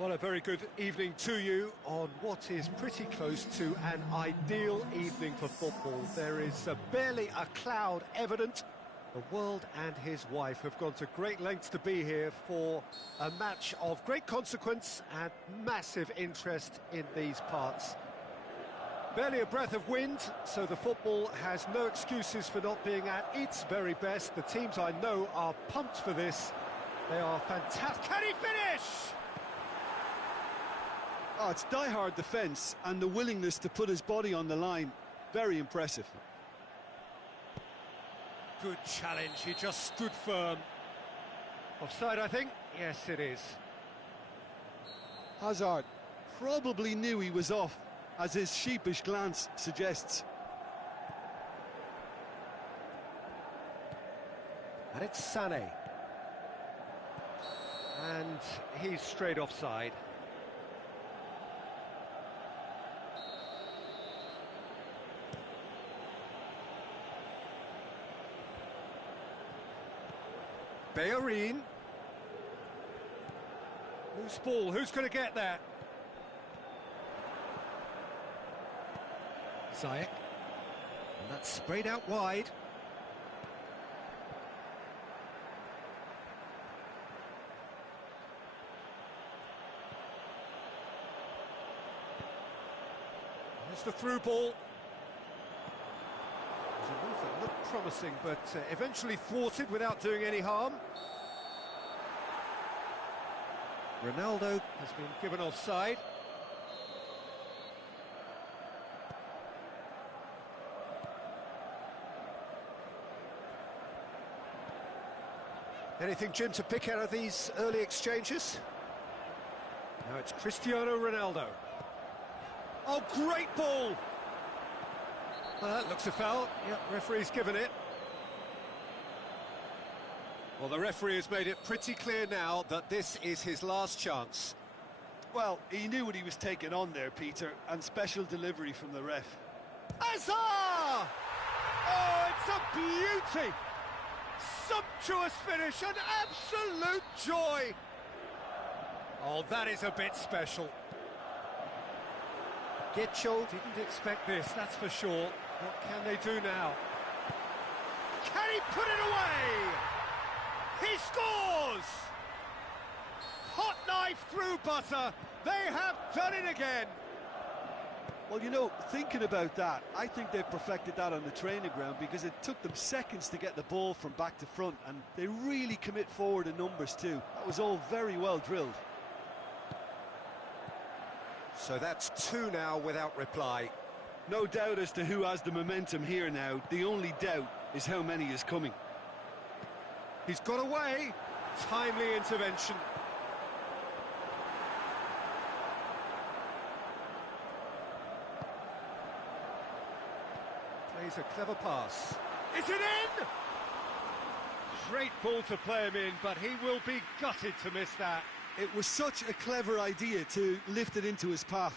Well, a very good evening to you on what is pretty close to an ideal evening for football. There is barely a cloud evident. The world and his wife have gone to great lengths to be here for a match of great consequence and massive interest in these parts. Barely a breath of wind, so the football has no excuses for not being at its very best. The teams I know are pumped for this. They are fantastic. Can he finish? Oh, it's die-hard defence and the willingness to put his body on the line. Very impressive. Good challenge, he just stood firm. Offside, I think? Yes, it is. Hazard probably knew he was off, as his sheepish glance suggests. And it's Sané. And he's straight offside. Bellerin. Who's ball? Who's going to get there? Ziyech. And that's sprayed out wide. There's the through ball. There's a move that looked promising, but eventually thwarted without doing any harm. Ronaldo has been given offside. Anything, Jim, to pick out of these early exchanges? Now it's Cristiano Ronaldo. Oh, great ball! Well, that looks a foul. Yep, referee's given it. Well, the referee has made it pretty clear now that this is his last chance. Well, he knew what he was taking on there, Peter, and special delivery from the ref. Hazard! Oh, it's a beauty! Sumptuous finish, an absolute joy! Oh, that is a bit special. Getcho didn't expect this, that's for sure. What can they do now? Can he put it away? He scores! Hot knife through butter. They have done it again. Well, you know, thinking about that, I think they've perfected that on the training ground because it took them seconds to get the ball from back to front, and they really commit forward in numbers too. That was all very well drilled. So that's two now without reply. No doubt as to who has the momentum here now. The only doubt is how many is coming. He's got away. Timely intervention. Plays a clever pass. Is it in? Great ball to play him in, but he will be gutted to miss that. It was such a clever idea to lift it into his path.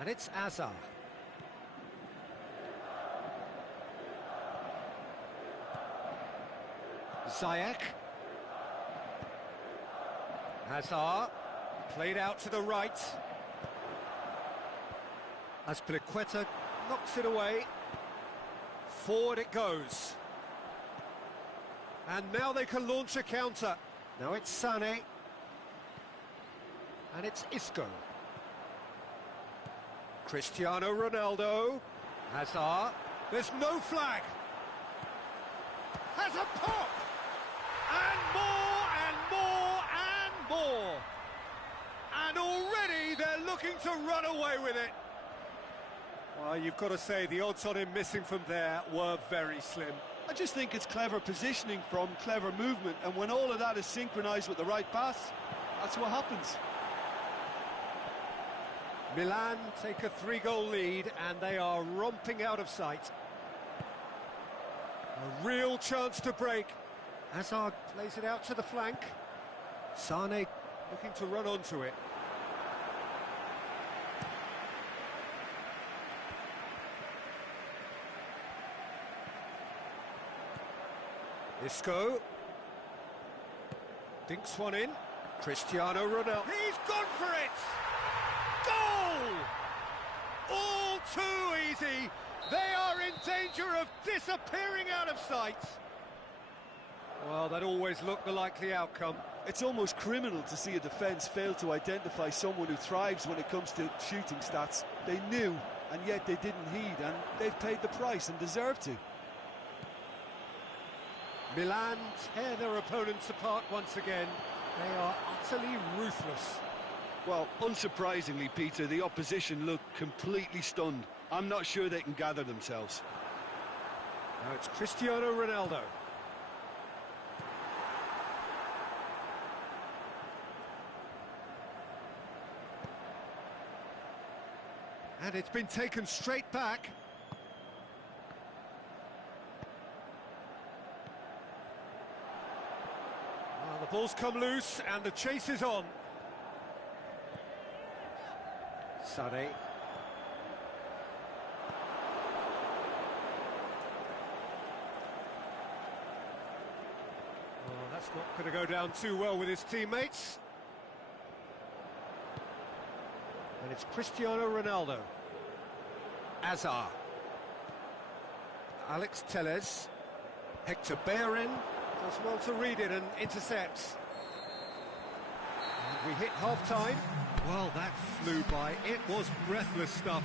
And it's Hazard. Ziyech. Hazard. Played out to the right. Azpilicueta knocks it away. Forward it goes. And now they can launch a counter. Now it's Sané. And it's Isco. Cristiano Ronaldo. Hazard. There's no flag. Has a pop. And more and more and more. And already they're looking to run away with it. Well, you've got to say the odds on him missing from there were very slim. I just think it's clever positioning from clever movement, and when all of that is synchronised with the right pass, that's what happens. Milan take a 3-goal lead and they are romping out of sight. A real chance to break. Hazard plays it out to the flank. Sané looking to run onto it. Isco. Dinks one in. Cristiano Ronaldo. He's gone for it! Goal! All too easy. They are in danger of disappearing out of sight. Well, that always looked the likely outcome. It's almost criminal to see a defence fail to identify someone who thrives when it comes to shooting stats. They knew, and yet they didn't heed, and they've paid the price and deserve to. Milan tear their opponents apart once again. They are utterly ruthless. Well, unsurprisingly, Peter, the opposition look completely stunned. I'm not sure they can gather themselves. Now it's Cristiano Ronaldo. And it's been taken straight back. Well, the ball's come loose and the chase is on. Sané. Well, that's not going to go down too well with his teammates. And it's Cristiano Ronaldo. Hazard. Alex Telles. Hector Bellerin does well to read it and intercepts. And we hit half-time. Well, that flew by. It was breathless stuff.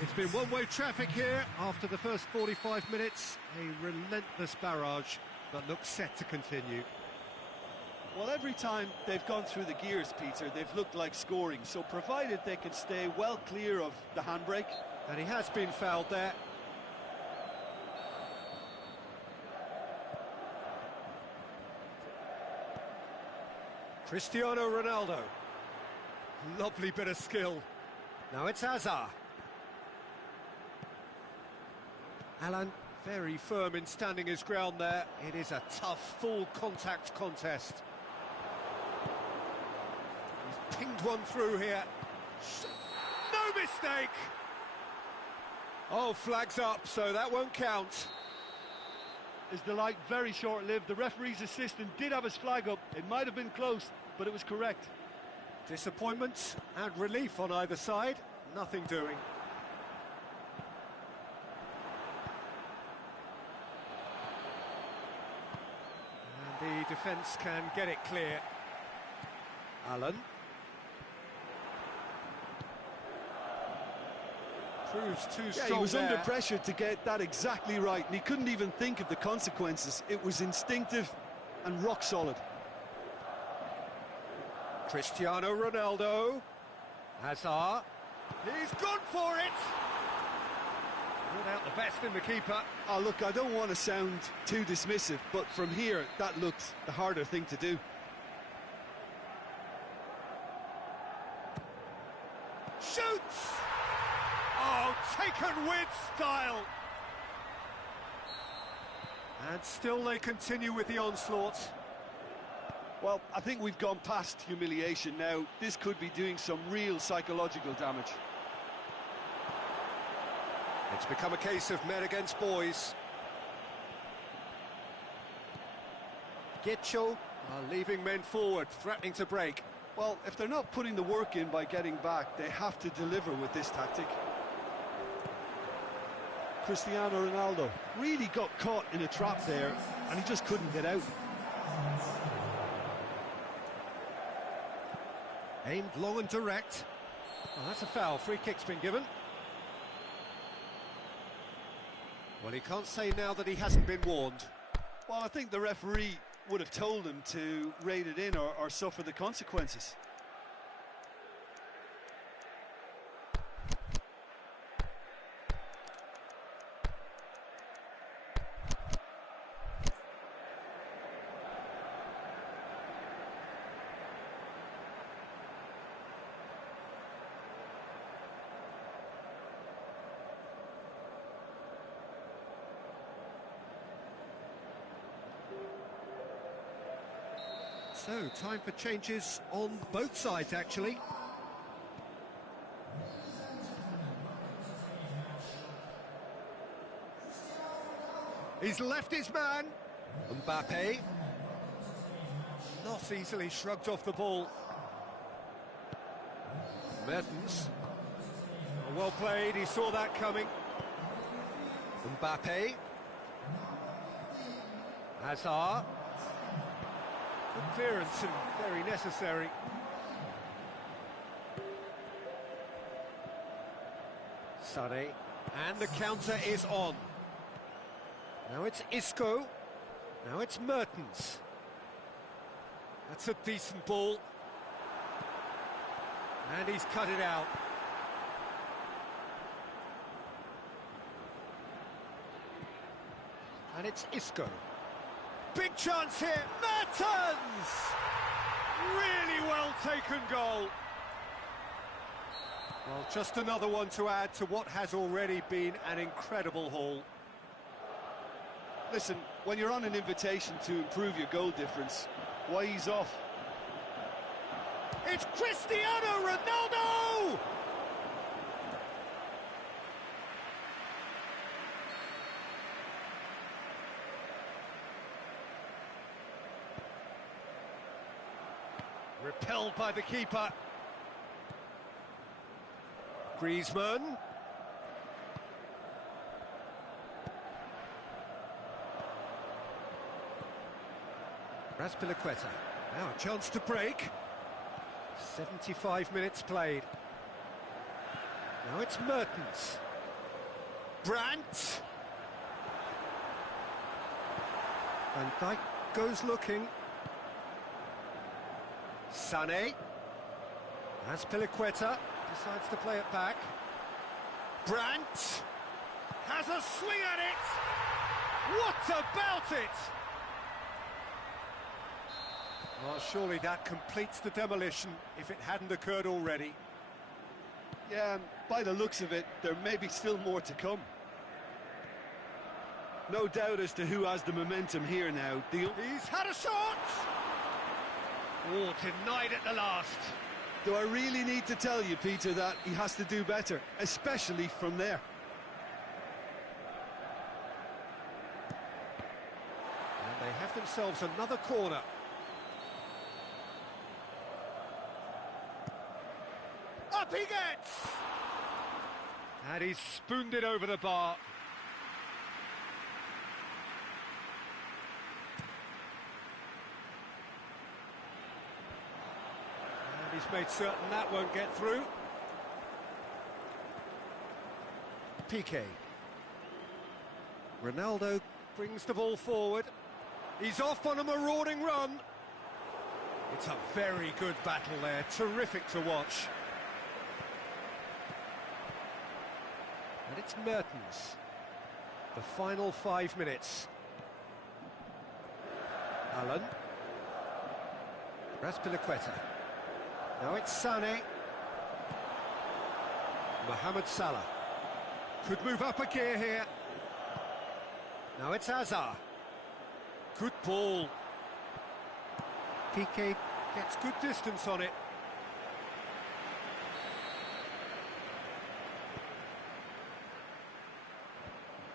It's been one-way traffic here after the first 45 minutes. A relentless barrage that looks set to continue. Well, every time they've gone through the gears, Peter, they've looked like scoring. So provided they can stay well clear of the handbrake. And he has been fouled there. Cristiano Ronaldo. Lovely bit of skill. Now it's Hazard. Alan, very firm in standing his ground there. It is a tough, full contact contest. He's pinged one through here. No mistake! Oh, flags up, so that won't count. His delight very short-lived. The referee's assistant did have his flag up. It might have been close, but it was correct. Disappointment and relief on either side. Nothing doing. And the defence can get it clear. Allen. Proves too strong. He was there. under pressure to get that exactly right, and he couldn't even think of the consequences. It was instinctive and rock solid. Cristiano Ronaldo. Hazard. He's gone for it! Brought out the best in the keeper. Oh, look, I don't want to sound too dismissive, but from here, that looked the harder thing to do. Shoots! Oh, taken with style! And still they continue with the onslaught. Well, I think we've gone past humiliation now. This could be doing some real psychological damage. It's become a case of men against boys. Getcho are leaving men forward, threatening to break. Well, if they're not putting the work in by getting back, they have to deliver with this tactic. Cristiano Ronaldo really got caught in a trap there, and he just couldn't get out. Aimed long and direct. Oh, that's a foul. Free kick's been given. Well, he can't say now that he hasn't been warned. Well, I think the referee would have told him to rein it in or suffer the consequences. So, time for changes on both sides, actually. He's left his man. Mbappe. Not easily shrugged off the ball. Mertens. Oh, well played, he saw that coming. Mbappe. Hazard. Good clearance and very necessary. Sané. And the counter is on. Now it's Isco. Now it's Mertens. That's a decent ball. And he's cut it out. And it's Isco. Big chance here. Mertens! Really well taken goal. Well, just another one to add to what has already been an incredible haul. Listen, when you're on an invitation to improve your goal difference, why ease off? It's Cristiano Ronaldo! Repelled by the keeper. Griezmann. Raspilicueta. Now a chance to break. 75 minutes played. Now it's Mertens. Brandt. Van Dijk goes looking. Sané. Raspilicueta decides to play it back. Brandt has a swing at it. What about it? Well, surely that completes the demolition if it hadn't occurred already. Yeah, and by the looks of it, there may be still more to come. No doubt as to who has the momentum here now. He's had a shot! Oh, denied at the last. Do I really need to tell you, Peter, that he has to do better, especially from there? And they have themselves another corner. Up he gets! And he's spooned it over the bar. And he's made certain that won't get through. Piqué. Ronaldo brings the ball forward. He's off on a marauding run. It's a very good battle there, terrific to watch. And it's Mertens. The final 5 minutes. Allen. Raspilicueta. Now it's Sané. Mohamed Salah. Could move up a gear here. Now it's Hazard. Good ball. Piqué gets good distance on it.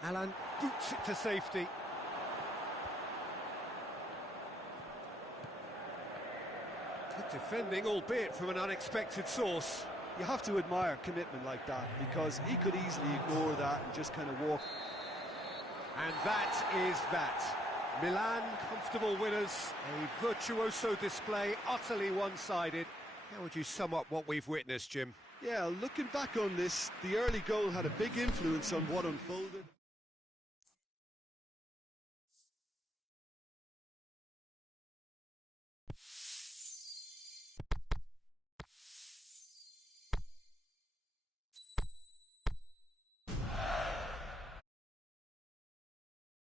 Allen boots it to safety. Good defending, albeit from an unexpected source. You have to admire commitment like that, because he could easily ignore that and just kind of walk. And that is that. Milan, comfortable winners, a virtuoso display, utterly one-sided. How would you sum up what we've witnessed, Jim? Yeah, looking back on this, the early goal had a big influence on what unfolded.